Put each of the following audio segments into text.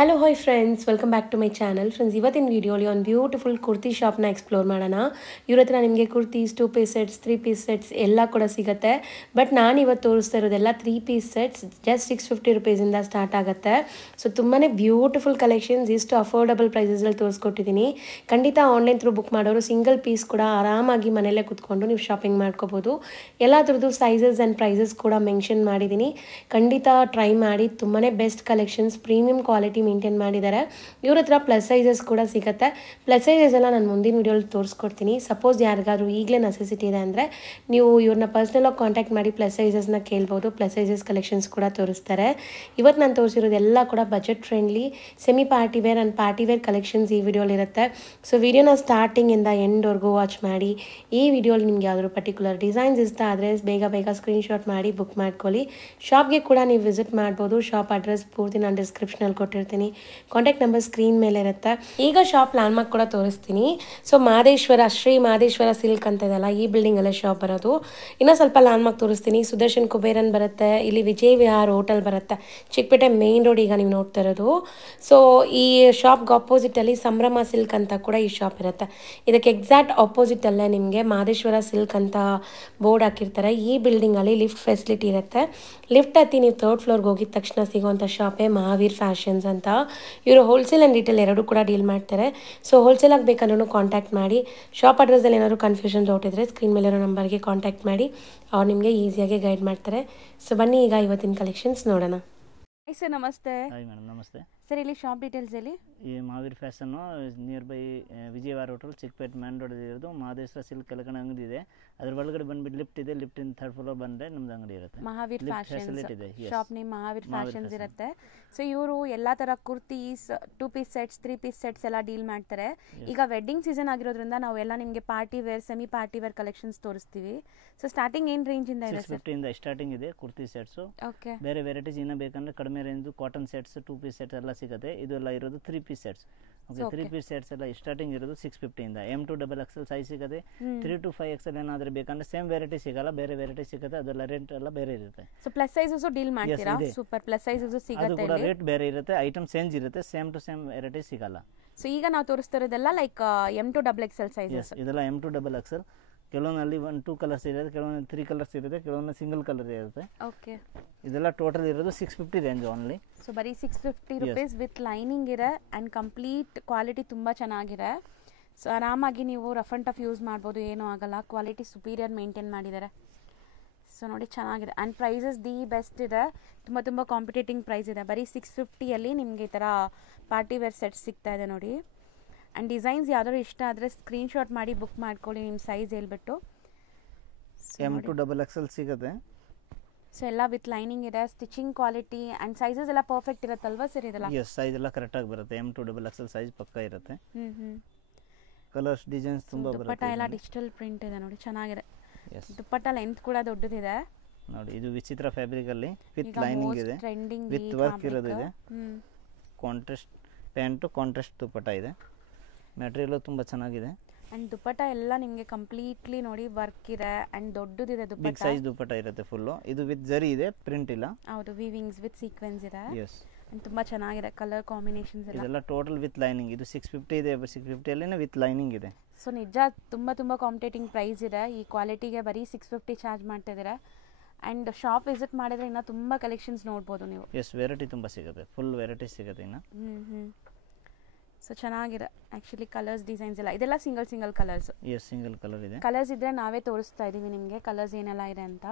Hello, hi friends, welcome back to my channel. Friends, ಇವತ್ತಿನ ವಿಡಿಯೋಲಿ ಒಂದು ಬ್ಯೂಟಿಫುಲ್ ಕುರ್ತಿ ಶಾಪ್ನ ಎಕ್ಸ್ಪ್ಲೋರ್ ಮಾಡೋಣ. ಇವ್ರ ಹತ್ರ ನಿಮಗೆ kurtis 2 piece sets 3 piece sets ಎಲ್ಲ ಕೂಡ ಸಿಗುತ್ತೆ. ಬಟ್ ನಾನು ಇವತ್ತು ತೋರಿಸ್ತಾ ಇರೋದೆಲ್ಲ 3 ಪೀಸ್ ಸೆಟ್ಸ್ ಜಸ್ಟ್ 650 ರುಪೀಸಿಂದ ಸ್ಟಾರ್ಟ್ ಆಗುತ್ತೆ. ಸೊ ತುಂಬಾ ಬ್ಯೂಟಿಫುಲ್ ಕಲೆಕ್ಷನ್ಸ್, ಇಷ್ಟು ಅಫೋರ್ಡಬಲ್ ಪ್ರೈಸಸಲ್ಲಿ ತೋರಿಸ್ಕೊಟ್ಟಿದ್ದೀನಿ. ಖಂಡಿತ ಆನ್ಲೈನ್ ಥ್ರೂ ಬುಕ್ ಮಾಡೋರು ಸಿಂಗಲ್ ಪೀಸ್ ಕೂಡ ಆರಾಮಾಗಿ ಮನೆಯಲ್ಲೇ ಕುತ್ಕೊಂಡು ನೀವು ಶಾಪಿಂಗ್ ಮಾಡ್ಕೋಬೋದು. ಎಲ್ಲದ್ರದ್ದು ಸೈಜಸ್ ಆ್ಯಂಡ್ ಪ್ರೈಸಸ್ ಕೂಡ ಮೆನ್ಷನ್ ಮಾಡಿದ್ದೀನಿ. ಖಂಡಿತ ಟ್ರೈ ಮಾಡಿ. ತುಂಬಾ best collections, premium quality maintain ಮಾಡಿದ್ದಾರೆ. ಇವ್ರ ಹತ್ರ ಪ್ಲಸ್ ಸೈಜಸ್ ಕೂಡ ಸಿಗುತ್ತೆ. ಪ್ಲಸ್ ಸೈಜಸ್ ಎಲ್ಲ ನಾನು ಮುಂದಿನ ವಿಡಿಯೋಲಿ ತೋರಿಸ್ಕೊಡ್ತೀನಿ. ಸಪೋಸ್ ಯಾರಿಗಾದ್ರೂ ಈಗಲೇ ನೆಸೆಸಿಟಿ ಇದೆ ಅಂದರೆ ನೀವು ಇವ್ರನ್ನ ಪರ್ಸ್ನಲಾಗಿ ಕಾಂಟ್ಯಾಕ್ಟ್ ಮಾಡಿ ಪ್ಲಸ್ ಸೈಜಸ್ನ ಕೇಳ್ಬೋದು. ಪ್ಲಸ್ ಸೈಜಸ್ ಕಲೆಕ್ಷನ್ಸ್ ಕೂಡ ತೋರಿಸ್ತಾರೆ. ಇವತ್ತು ನಾನು ತೋರಿಸಿರೋದೆಲ್ಲ ಕೂಡ budget friendly semi party wear and party wear collections ಈ ವಿಡಿಯೋಲಿ ಇರುತ್ತೆ. ಸೊ ವಿಡಿಯೋನ ಸ್ಟಾರ್ಟಿಂಗಿಂದ ಎಂಡ್ವರೆಗೂ ವಾಚ್ ಮಾಡಿ. ಈ ವಿಡಿಯೋಲಿ ನಿಮ್ಗೆ ಯಾವ್ದಾದ್ರು ಪರ್ಟಿಕ್ಯುಲರ್ ಡಿಸೈನ್ಸ್ ಇಷ್ಟ ಆದರೆ ಬೇಗ ಸ್ಕ್ರೀನ್ಶಾಟ್ ಮಾಡಿ ಬುಕ್ ಮಾಡ್ಕೊಳ್ಳಿ. ಶಾಪ್ಗೆ ಕೂಡ ನೀವು ವಿಸಿಟ್ ಮಾಡ್ಬೋದು. ಶಾಪ್ ಅಡ್ರೆಸ್ ಪೂರ್ತಿ ನಾನು ಡಿಸ್ಕ್ರಿಪ್ಷನಲ್ಲಿ ಕೊಟ್ಟಿರ್ತೀನಿ. ಕಾಂಟ್ಯಾಕ್ಟ್ ನಂಬರ್ ಸ್ಕ್ರೀನ್ ಮೇಲೆ ಇರುತ್ತೆ. ಈಗ ಶಾಪ್ ಲ್ಯಾಂಡ್ಮಾರ್ಕ್ ಕೂಡ ತೋರಿಸ್ತೀನಿ. ಸೊ ಶ್ರೀ ಮಾದೇಶ್ವರ ಸಿಲ್ಕ್ ಅಂತ ಇದೆಲ್ಲ, ಈ ಬಿಲ್ಡಿಂಗ್ ಅಲ್ಲೇ ಶಾಪ್ ಬರೋದು. ಇನ್ನೂ ಸ್ವಲ್ಪ ಲ್ಯಾಂಡ್ಮಾರ್ಕ್ ತೋರಿಸ್ತೀನಿ. ಸುದರ್ಶನ್ ಕುಬೇರನ್ ಬರುತ್ತೆ, ಇಲ್ಲಿ ವಿಜಯ್ ವಿಹಾರ್ ಹೋಟೆಲ್ ಬರುತ್ತೆ, ಚಿಕ್ಕಪೇಟೆ ಮೇನ್ ರೋಡ್ ಈಗ ನೀವು ನೋಡ್ತಾ ಇರೋದು. ಸೊ ಈ ಶಾಪ್ಗೆ ಆಪೋಸಿಟಲ್ಲಿ ಸಂಭ್ರಮ ಸಿಲ್ಕ್ ಅಂತ ಕೂಡ ಈ ಶಾಪ್ ಇರುತ್ತೆ. ಇದಕ್ಕೆ ಎಕ್ಸಾಕ್ಟ್ ಆಪೋಸಿಟಲ್ಲೇ ನಿಮಗೆ ಮಾದೇಶ್ವರ ಸಿಲ್ಕ್ ಅಂತ ಬೋರ್ಡ್ ಹಾಕಿರ್ತಾರೆ. ಈ ಬಿಲ್ಡಿಂಗಲ್ಲಿ ಲಿಫ್ಟ್ ಫೆಸಿಲಿಟಿ ಇರುತ್ತೆ. ಲಿಫ್ಟ್ ಹತ್ತಿ ನೀವು 3rd ಫ್ಲೋರ್ಗೆ ಹೋಗಿದ ತಕ್ಷಣ ಸಿಗೋಂಥ ಶಾಪೇ ಮಹಾವೀರ್ ಫ್ಯಾಷನ್ಸ್ ಅಂತ. ಇವರು ಹೋಲ್ಸೇಲ್ ಆ್ಯಂಡ್ ರಿಟೇಲ್ ಎರಡೂ ಕೂಡ ಡೀಲ್ ಮಾಡ್ತಾರೆ. ಸೊ ಹೋಲ್ಸೇಲ್ ಆಗಬೇಕಂದ್ರೂ ಕಾಂಟ್ಯಾಕ್ಟ್ ಮಾಡಿ. ಶಾಪ್ ಅಡ್ರೆಸ್ಸಲ್ಲಿ ಏನಾದರೂ ಕನ್ಫ್ಯೂಷನ್ ಡೌಟ್ ಇದ್ದರೆ ಸ್ಕ್ರೀನ್ ಮೇಲಿರೋ ನಂಬರ್ಗೆ ಕಾಂಟ್ಯಾಕ್ಟ್ ಮಾಡಿ. ಅವ್ರು ನಿಮಗೆ ಈಸಿಯಾಗಿ ಗೈಡ್ ಮಾಡ್ತಾರೆ. ಸೊ ಬನ್ನಿ ಈಗ ಇವತ್ತಿನ ಕಲೆಕ್ಷನ್ಸ್ ನೋಡೋಣ. ಹಾಯ್ ಸರ್, ನಮಸ್ತೆ. ಹಾಯ್ ಮೇಡಮ್, ನಮಸ್ತೆ. ಸರ್, ಇಲ್ಲಿ ಶಾಪ್ ಡೀಟೇಲ್ಸ್ ಹೇಳಿ. ಈ ಮಹಾವೀರ್ ಫ್ಯಾಷನ್ನು near by Vijayavara hotel, Chikkapete main road ಇರೋದು. ಮಹದೇಶ್ವರ ಸಿಲ್ಕ್ ಕೆಳಗಡೆ ಅಂಗಡಿ ಇದೆ. ಅದ್ರ ಒಳಗಡೆ ಬಂದ್ಬಿಟ್ಟು ಲಿಫ್ಟ್ ಇದೆ. ಲಿಫ್ಟಿಂದ 3rd ಫ್ಲೋರ್ ಬಂದರೆ ನಮ್ಮದು ಅಂಗಡಿ ಇರುತ್ತೆ. ಮಹಾವೀರ್ ಫ್ಯಾಷನ್ಸ್ ಇದೆ. ಶಾಪ್ ನೇಮ್ ಮಹಾವೀರ್ ಫ್ಯಾಷನ್ಸ್ ಇರುತ್ತೆ. ಸೊ ಇವರು ಎಲ್ಲ ಥರ kurtis, 2 piece sets 3 piece sets ಎಲ್ಲ ಡೀಲ್ ಮಾಡ್ತಾರೆ. ಈಗ ವೆಡ್ಡಿಂಗ್ ಸೀಸನ್ ಆಗಿರೋದ್ರಿಂದ ನಾವೆಲ್ಲ ನಿಮಗೆ party wear, semi party wear collections ತೋರಿಸ್ತೀವಿ. ಸೊ ಸ್ಟಾರ್ಟಿಂಗ್ ಏನು ರೇಂಜಿಂದ ಇದೆ ಸರ್? 650 ಸ್ಟಾರ್ಟಿಂಗ್ ಇದೆ ಕುರ್ತಿ ಸೆಟ್ಸು. ಓಕೆ. ಬೇರೆ ವೆರೈಟೀಸ್ ಇನ್ನೂ ಬೇಕಂದ್ರೆ ಕಡಿಮೆ range cotton sets, 2 piece sets ಎಲ್ಲ ಸಿಗುತ್ತೆ. ಇದೆಲ್ಲ ಇರೋದು 3 piece sets. Okay, 3 piece sets ಎಲ್ಲ ಸ್ಟಾರ್ಟಿಂಗ್ ಇರೋದು 650 M2 XXL ಸೈಜ್ ಸಿಗುತ್ತೆ. 3 to 5 XL ಏನಾದರೂ ಬೇಕಂದ್ರೆ ಸೇಮ್ ವೆರೈಟಿ ಸಿಗಲ್ಲ, ಬೇರೆ ವೆರೈಟಿ ಸಿಗುತ್ತೆ. ಅದೆಲ್ಲ ರೇಟ್ ಎಲ್ಲ ಬೇರೆ ಇರುತ್ತೆ. ಸೊ ಪ್ಲಸ್ ಸೈಜಸ್ ಡೀಲ್ ಮಾಡ್ತೀರಾ? ಸೂಪರ್. ಪ್ಲಸ್ ಸೈಜಸ್ ಸಿಗುತ್ತೆ. ಅದು ಕೂಡ ರೇಟ್ ಬೇರೆ ಇರುತ್ತೆ, ಐಟಮ್ ಚೇಂಜ್ ಇರುತ್ತೆ. ಸೇಮ್ ಟು ಸೇಮ್ ವೆರೈಟಿ ಸಿಗಲ್ಲ. ಸೊ ಈಗ ನಾವು ತೋರಿಸ್ತಾ ಇರೋದೆಲ್ಲ ಲೈಕ್ M2 XXL ಸೈಜಸ್. ಇದೆಲ್ಲ M2 XXL. ಕೆಲವೊಂದಲ್ಲಿ 1-2 ಕಲರ್ಸ್ ಇರುತ್ತೆ, ಕೆಲವೊಂದು 3 ಕಲರ್ಸ್ ಇರುತ್ತೆ, ಕೆಲವೊಂದು ಸಿಂಗಲ್ ಕಲರ್ ಇರುತ್ತೆ. ಓಕೆ. ಇದೆಲ್ಲ ಟೋಟಲ್ ಇರೋದು 650 ರೇಂಜ್ ಓನ್ಲಿ. ಸೊ ಬರೀ 650 ರುಪೀಸ್ ವಿತ್ ಲೈನಿಂಗ್ ಇದೆ ಆ್ಯಂಡ್ ಕಂಪ್ಲೀಟ್ ಕ್ವಾಲಿಟಿ ತುಂಬ ಚೆನ್ನಾಗಿದೆ. ಸೊ ಆರಾಮಾಗಿ ನೀವು ರಫ್ ಆ್ಯಂಡ್ ಟಫ್ ಯೂಸ್ ಮಾಡ್ಬೋದು, ಏನೂ ಆಗಲ್ಲ. ಕ್ವಾಲಿಟಿ ಸುಪೀರಿಯರ್ ಮೇಂಟೈನ್ ಮಾಡಿದ್ದಾರೆ. ಸೊ ನೋಡಿ, ಚೆನ್ನಾಗಿದೆ. ಆ್ಯಂಡ್ ಪ್ರೈಸಸ್ ದಿ ಬೆಸ್ಟ್ ಇದೆ. ತುಂಬ ಕಾಂಪಿಟೇಟಿಂಗ್ ಪ್ರೈಸ್ ಇದೆ. ಬರೀ 650ಯಲ್ಲಿ ನಿಮಗೆ ಈ ಥರ ಪಾರ್ಟಿ ವೇರ್ ಸೆಟ್ಸ್ ಸಿಗ್ತಾ ಇದೆ ನೋಡಿ. ಆ್ಯಂಡ್ ಡಿಸೈನ್ಸ್ ಯಾವ್ದಾದ್ರು ಇಷ್ಟ ಆದರೆ ಸ್ಕ್ರೀನ್ಶಾಟ್ ಮಾಡಿ ಬುಕ್ ಮಾಡ್ಕೊಳ್ಳಿ, ನಿಮ್ಮ ಸೈಜ್ ಹೇಳ್ಬಿಟ್ಟು. M2 XXL ಸಿಗುತ್ತೆ. ಸೊ ಎಲ್ಲ ವಿತ್ ಲೈನಿಂಗ್ ಇದೆ, ಸ್ಟಿಚಿಂಗ್ ಕ್ವಾಲಿಟಿ ಆ್ಯಂಡ್ ಸೈಜಸ್ ಎಲ್ಲ ಪರ್ಫೆಕ್ಟ್ ಇರುತ್ತಲ್ವಾ ಸರ್? ಇದೆಲ್ಲ ಸೈಜ್ ಎಲ್ಲ ಕರೆಕ್ಟಾಗಿ ಬರುತ್ತೆ. M2 XXL ಸೈಜ್ ಪಕ್ಕ ಇರುತ್ತೆ. ಕಲರ್ಸ್ ಡಿಸೈನ್ಸ್ ತುಂಬ ಬರುತ್ತೆ. ದುಪ್ಪಟ್ಟ ಎಲ್ಲ ಡಿಜಿಟಲ್ ಪ್ರಿಂಟ್ ಇದೆ ನೋಡಿ, ಚೆನ್ನಾಗಿದೆ. ದುಪ್ಪಟ್ಟ ಲೆಂತ್ ಕೂಡ ದೊಡ್ಡದಿದೆ ನೋಡಿ. ಇದು ವಿಚಿತ್ರ ಫ್ಯಾಬ್ರಿಕ್ ಅಲ್ಲಿ ವಿತ್ ಲೈನಿಂಗ್ ಇದೆ, ವಿತ್ ವರ್ಕ್ ಇರೋದು ಇದೆ. ಕಾಂಟ್ರಾಸ್ಟ್ ಪ್ಯಾಂಟು, ಕಾಂಟ್ರಾಸ್ಟ್ ದುಪ್ಪಟ್ಟ ಇದೆ. ಮೆಟೀರಿಯಲ್ ತುಂಬ ಚೆನ್ನಾಗಿದೆ. ಅಂಡ್ ದುಪ್ಪಟ್ಟ ಎಲ್ಲ ನಿಮಗೆ ಕಂಪ್ಲೀಟ್ಲಿ ನೋಡಿ ವರ್ಕ್ ಇದೆ ಅಂಡ್ ದೊಡ್ಡದಿದೆ ದುಪ್ಪಟ್ಟ. ಬಿಗ್ ಸೈಜ್ ದುಪ್ಪಟ್ಟ ಇರುತ್ತೆ ಫುಲ್. ಇದು ವಿತ್ ಜರಿ ಇದೆ, ಪ್ರಿಂಟ್ ಇಲ್ಲ. ಹೌದು, ವೀವಿಂಗ್ಸ್ ವಿತ್ ಸೀಕ್ವೆನ್ಸ್ ಇದೆ. ಎಸ್. ಅಂಡ್ ತುಂಬಾ ಚೆನ್ನಾಗಿದೆ ಕಲರ್ ಕಾಂಬಿನೇಷನ್ಸ್ ಎಲ್ಲ. ಇದೆಲ್ಲ ಟೋಟಲ್ ವಿತ್ ಲೈನಿಂಗ್. ಇದು 650 ಇದೆ. 650 ಅಲ್ಲಿನೇ ವಿತ್ ಲೈನಿಂಗ್ ಇದೆ. ಸೊ ನಿಜ ತುಂಬಾ ಕಾಂಪಿಟೇಟಿಂಗ್ ಪ್ರೈಸ್ ಇದೆ. ಈ ಕ್ವಾಲಿಟಿಗೆ ಬರೀ 650 ಚಾರ್ಜ್ ಮಾಡ್ತಾ ಇದ್ದೀರಾ. ಅಂಡ್ ಶಾಪ್ ವಿಸಿಟ್ ಮಾಡಿದ್ರೆ ಇನ್ನ ತುಂಬಾ ಕಲೆಕ್ಷನ್ಸ್ ನೋಡ್ಬೋದು ನೀವು. ಎಸ್, ವೆರೈಟಿ ತುಂಬ ಸಿಗುತ್ತೆ, ಫುಲ್ ವೆರೈಟಿ ಸಿಗುತ್ತೆ ಇನ್ನು. ಸೊ ಚೆನ್ನಾಗಿದೆ ಆ್ಯಕ್ಚುಲಿ. ಕಲರ್ಸ್ ಡಿಸೈನ್ಸ್ ಎಲ್ಲ ಇದೆಲ್ಲ single colours. Yes, single colour ಇದೆ. ಕಲರ್ಸ್ ಇದ್ದರೆ ನಾವೇ ತೋರಿಸ್ತಾ ಇದ್ದೀವಿ ನಿಮಗೆ ಕಲರ್ಸ್ ಏನೆಲ್ಲ ಇದೆ ಅಂತ.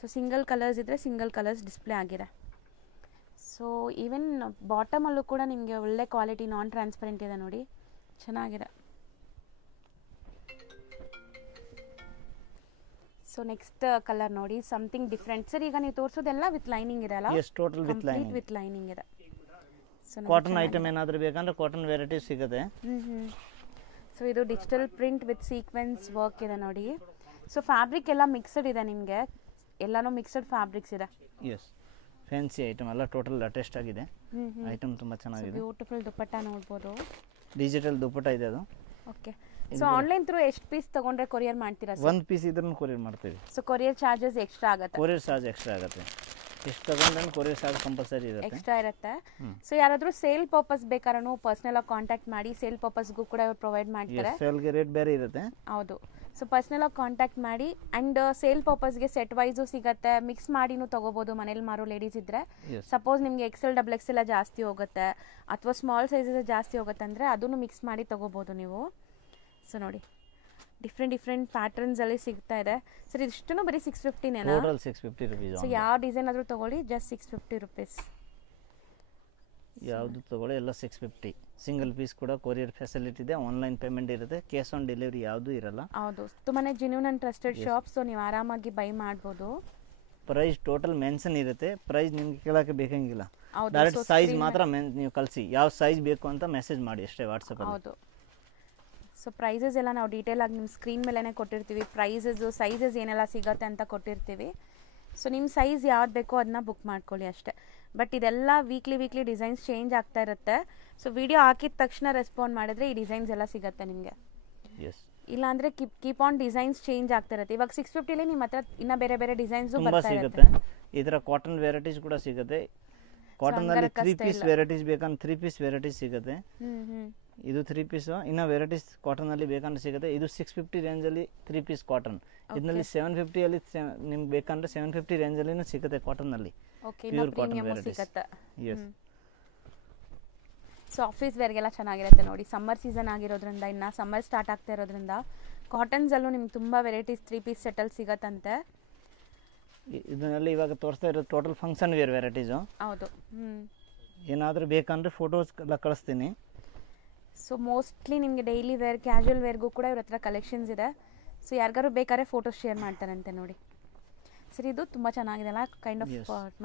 ಸೊ ಸಿಂಗಲ್ ಕಲರ್ಸ್ ಇದ್ದರೆ ಸಿಂಗಲ್ ಕಲರ್ಸ್ ಡಿಸ್ಪ್ಲೇ ಆಗಿದೆ. ಸೊ ಈವನ್ ಬಾಟಮಲ್ಲೂ ಕೂಡ ನಿಮಗೆ ಒಳ್ಳೆ ಕ್ವಾಲಿಟಿ ನಾನ್ ಟ್ರಾನ್ಸ್ಪರೆಂಟ್ ಇದೆ ನೋಡಿ, ಚೆನ್ನಾಗಿದೆ. ಸೊ ನೆಕ್ಸ್ಟ್ ಕಲರ್ ನೋಡಿ, ಸಮಥಿಂಗ್ ಡಿಫ್ರೆಂಟ್. ಸರ್ ಈಗ ನೀವು ತೋರಿಸೋದೆಲ್ಲ ವಿತ್ ಲೈನಿಂಗ್ ಇದೆ ಅಲ್ಲ? Yes, total with lining. With lining ಇದೆ. ಕಾಟನ್ ಐಟಮ್ ಏನಾದರೂ ಬೇಕಂದ್ರೆ ಕಾಟನ್ ವೆರೈಟಿ ಸಿಗುತ್ತೆ. ಸೊ ಇದು digital print with sequence work ಇದೆ ನೋಡಿ. ಸೊ ಫ್ಯಾಬ್ರಿಕ್ ಎಲ್ಲ ಮಿಕ್ಸ್ಡ್ ಇದೆ ನಿಮಗೆ, ಎಲ್ಲಾನು ಮಿಕ್ಸ್ಡ್ ಫ್ಯಾಬ್ರಿಕ್ಸ್ ಇದೆ. ಎಸ್, ಫ್ಯಾನ್ಸಿ ಐಟಮ್ ಎಲ್ಲ ಟೋಟಲ್ ಲೇಟೆಸ್ಟ್ ಆಗಿದೆ. ಐಟಮ್ ತುಂಬ ಚೆನ್ನಾಗಿದೆ. ಬ್ಯೂಟಿಫುಲ್ ದುಪ್ಪಟ್ಟ ನೋಡ್ಬೋದು. ಡಿಜಿಟಲ್ ದುಪ್ಪಟ್ಟ ಇದೆ ಅದು. ಓಕೆ. ಸೊ ಆನ್ಲೈನ್ ಥ್ರೂ ಎಷ್ಟು ಪೀಸ್ ತಗೊಂಡ್ರೆ ಕೊರಿಯರ್ ಮಾಡ್ತೀರಾ ಸರ್? 1 ಪೀಸ್ ಇದ್ರೂ ಕೊರಿಯರ್ ಮಾಡ್ತೀವಿ. ಸೊ ಕೊರಿಯರ್ ಚಾರ್ಜಸ್ ಎಕ್ಸ್ಟ್ರಾ ಆಗುತ್ತೆ? ಕೊರಿಯರ್ ಚಾರ್ಜ್ ಎಕ್ಸ್ಟ್ರಾ ಆಗುತ್ತೆ. ಎಷ್ಟು ತಗೊಂಡ್ರೆ ಕೊರಿಯರ್ ಚಾರ್ಜ್ ಕಂಪಲ್ಸರಿ ಇರುತ್ತೆ, ಎಕ್ಸ್ಟ್ರಾ ಇರುತ್ತೆ. ಸೊ ಯಾರಾದರೂ ಸೇಲ್ ಪರ್ಪಸ್ ಬೇಕಾದ್ರೂ ಪರ್ಸ್ನಲ್ ಆಗಿ ಕಾಂಟ್ಯಾಕ್ಟ್ ಮಾಡಿ, ಸೇಲ್ ಪರ್ಪಸ್ಗೂ ಕೂಡ ಪ್ರೊವೈಡ್ ಮಾಡ್ತಾರೆ. ಸೇಲ್ಗೆ ರೇಟ್ ಬೇರೆ ಇರುತ್ತೆ. ಹೌದು. ಸೊ ಪರ್ಸ್ನಲ್ ಆಗಿ ಕಾಂಟ್ಯಾಕ್ಟ್ ಮಾಡಿ. ಆ್ಯಂಡ್ ಸೇಲ್ ಪರ್ಪಸ್ಗೆ ಸೆಟ್ ವೈಸು ಸಿಗುತ್ತೆ, ಮಿಕ್ಸ್ ಮಾಡಿನೂ ತೊಗೋಬೋದು ಮನೇಲಿ ಮಾರೋ ಲೇಡೀಸ್ ಇದ್ದರೆ. ಸಪೋಸ್ ನಿಮಗೆ XL XXL ಎಲ್ಲ ಜಾಸ್ತಿ ಹೋಗುತ್ತೆ ಅಥವಾ ಸ್ಮಾಲ್ ಸೈಜಸ್ ಜಾಸ್ತಿ ಹೋಗುತ್ತೆ ಅಂದರೆ ಅದನ್ನು ಮಿಕ್ಸ್ ಮಾಡಿ ತೊಗೋಬೋದು ನೀವು. ಸೊ ನೋಡಿ ಡಿಫ್ರೆಂಟ್ ಪ್ಯಾಟರ್ನ್ಸಲ್ಲಿ ಸಿಗ್ತಾ ಇದೆ. ಸರ್ ಇದಿಷ್ಟು ಬರೀ 650 ಟೋಟಲ್ 650 rupees. ಸೊ ಯಾವ ಡಿಸೈನ್ ಆದರೂ ತೊಗೊಳ್ಳಿ, ಜಸ್ಟ್ 650 rupees. ಯಾವುದು ತೊಗೊಳ್ಳಿ ಎಲ್ಲ 650. ಸಿಂಗಲ್ ಪೀಸ್ ಕೂಡ ಕೊರಿಯರ್ ಫೆಸಿಲಿಟಿ ಇದೆ, ಆನ್ಲೈನ್ ಪೇಮೆಂಟ್ ಇರುತ್ತೆ, ಕ್ಯಾಶ್ ಆನ್ ಡೆಲಿವರಿ ಯಾವುದೂ ಇರಲ್ಲ. ಹೌದು, ತುಂಬಾ genuine and trusted shop. So ನೀವು ಆರಾಮಾಗಿ ಬೈ ಮಾಡ್ಬೋದು. ಪ್ರೈಸ್ ಟೋಟಲ್ ಮೆನ್ಷನ್ ಇರುತ್ತೆ, ಪ್ರೈಸ್ ನಿಮಗೆ ಕೇಳೋಕ್ಕೆ ಬೇಕಂಗಿಲ್ಲ, ಡೈರೆಕ್ಟ್ ಸೈಜ್ ಮಾತ್ರ ನೀವು ಕಳಿಸಿ, ಯಾವ ಸೈಜ್ ಬೇಕು ಅಂತ ಮೆಸೇಜ್ ಮಾಡಿ ಅಷ್ಟೇ ವಾಟ್ಸಪ್ಪಲ್ಲಿ. ಹೌದು. ಸೊ ಪ್ರೈಸಸ್ ಎಲ್ಲ ನಾವು ಡೀಟೇಲ್ ಆಗಿ ನಿಮ್ಮ ಸ್ಕ್ರೀನ್ ಮೇಲೇ ಕೊಟ್ಟಿರ್ತೀವಿ. ಪ್ರೈಸಸ್ಸು ಸೈಜಸ್ ಏನೆಲ್ಲ ಸಿಗುತ್ತೆ ಅಂತ ಕೊಟ್ಟಿರ್ತೀವಿ. ಸೊ ನಿಮ್ಮ ಸೈಜ್ ಯಾವ್ದು ಬೇಕೋ ಅದನ್ನ ಬುಕ್ ಮಾಡ್ಕೊಳ್ಳಿ ಅಷ್ಟೇ. ಬಟ್ ಇದೆಲ್ಲ ವೀಕ್ಲಿ ಡಿಸೈನ್ಸ್ ಚೇಂಜ್ ಆಗ್ತಾ ಇರುತ್ತೆ. ಸೊ ವಿಡಿಯೋ ಹಾಕಿದ ತಕ್ಷಣ ರೆಸ್ಪಾಂಡ್ ಮಾಡಿದ್ರೆ ಈ ಡಿಸೈನ್ಸ್ ಎಲ್ಲ ಸಿಗುತ್ತೆ ನಿಮಗೆ. ಇಲ್ಲಾಂದರೆ ಕೀಪ್ ಆನ್ ಡಿಸೈನ್ಸ್ ಚೇಂಜ್ ಆಗ್ತಾ ಇರುತ್ತೆ. ಇವಾಗ 650 ನಿಮ್ಮ ಹತ್ರ ಇನ್ನೂ ಬೇರೆ ಡಿಸೈನ್ಸು ಬರ್ತಾ ಇರುತ್ತೆ. ಈ ಥರ ಕಾಟನ್ ವೆರೈಟೀಸ್ ಕೂಡ ಸಿಗುತ್ತೆ. ಕಾಟನಲ್ಲಿ 3 ಪೀಸ್ ವೆರೈಟೀಸ್ ಬೇಕಂದ್ರೆ 3 ಪೀಸ್ ವೆರೈಟೀಸ್ ಸಿಗುತ್ತೆ. ಇದು 3 ಪೀಸ್. ಇನ್ನು ವೆರೈಟೀಸ್ ಕಾಟನಲ್ಲಿ ಬೇಕಂದ್ರೆ ಸಿಗುತ್ತೆ. ಇದು 650 ರೇಂಜಲ್ಲಿ 3 ಪೀಸ್ ಕಾಟನ್. ಇದರಲ್ಲಿ 750 ನಿಮ್ಗೆ ಬೇಕಂದ್ರೆ 750 ರೇಂಜಲ್ಲಿನೂ ಸಿಗುತ್ತೆ ಕಾಟನ್ನಲ್ಲಿ, pure cotton varieties. So office ವೇರ್ಗೆಲ್ಲ ಚೆನ್ನಾಗಿರುತ್ತೆ ನೋಡಿ. ಸಮ್ಮರ್ ಸೀಸನ್ ಆಗಿರೋದ್ರಿಂದ, ಇನ್ನು ಸಮ್ಮರ್ ಸ್ಟಾರ್ಟ್ ಆಗ್ತಾ ಇರೋದ್ರಿಂದ ಕಾಟನ್ಸಲ್ಲೂ ನಿಮ್ಗೆ ತುಂಬ ವೆರೈಟೀಸ್ 3 ಪೀಸ್ ಸೆಟಲ್ಲಿ ಸಿಗತ್ತಂತೆ. ಇದರಲ್ಲಿ ಇವಾಗ ತೋರಿಸ್ತಾ ಇರೋದು ಟೋಟಲ್ ಫಂಕ್ಷನ್ ವೇರ್ ವೆರೈಟೀಸು. ಹೌದು. ಏನಾದರೂ ಬೇಕಂದ್ರೆ ಫೋಟೋಸ್ ಎಲ್ಲ ಕಳಿಸ್ತೀನಿ. ಸೊ ಮೋಸ್ಟ್ಲಿ ನಿಮಗೆ ಡೈಲಿ ವೇರ್, ಕ್ಯಾಶುವಲ್ ವೇರ್ಗೂ ಕೂಡ ಇವ್ರ ಹತ್ರ ಕಲೆಕ್ಷನ್ಸ್ ಇದೆ. ಸೊ ಯಾರಿಗಾರು ಬೇಕಾದ್ರೆ ಫೋಟೋಸ್ ಶೇರ್ ಮಾಡ್ತಾರಂತೆ ನೋಡಿ. ಸರ್ ಇದು ತುಂಬ ಚೆನ್ನಾಗಿದೆ ಅಲ್ಲ, ಕೈಂಡ್ ಆಫ್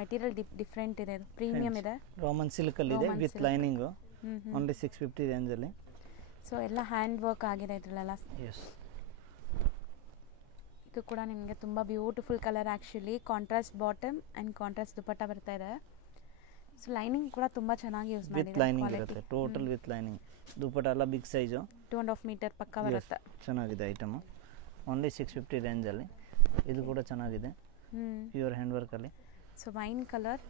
ಮೆಟೀರಿಯಲ್ ಡಿಫ್ರೆಂಟ್ ಇದೆ, ಇದು ಪ್ರೀಮಿಯಂ ಇದೆ. ರೋಮನ್ ಸಿಲ್ಕಲ್ಲಿ ಇದೆ ವಿತ್ ಲೈನಿಂಗು, ಓನ್ಲಿ 650 ರೇಂಜಲ್ಲಿ. ಸೊ ಎಲ್ಲ ಹ್ಯಾಂಡ್ ವರ್ಕ್ ಆಗಿದೆ ಇದರಲ್ಲೆಲ್ಲ. ಇದು ಕೂಡ ನಿಮಗೆ ತುಂಬ beautiful colour actually. Contrast bottom and contrast dupatta ಬರ್ತಾ ಇದೆ. ಸೊ ಲೈನಿಂಗ್ ಕೂಡ ತುಂಬ ಚೆನ್ನಾಗಿ ಯೂಸ್ ಮಾಡಿದ್ದಾರೆ. ವಿತ್ ಲೈನಿಂಗ್ ಇರುತ್ತೆ, ಟೋಟಲ್ ವಿತ್ ಲೈನಿಂಗ್. ದುಪಟ್ಟ ಎಲ್ಲ ಬಿಗ್ ಸೈಜು, 2.5 ಮೀಟರ್ ಪಕ್ಕ ಬರುತ್ತೆ. ಚೆನ್ನಾಗಿದೆ ಐಟಮು, ಓನ್ಲಿ 650 ರೇಂಜಲ್ಲಿ. ಇದು ಕೂಡ ಚೆನ್ನಾಗಿದೆ, ಪ್ಯೂರ್ ಹ್ಯಾಂಡ್ ವರ್ಕಲ್ಲಿ. So wine colour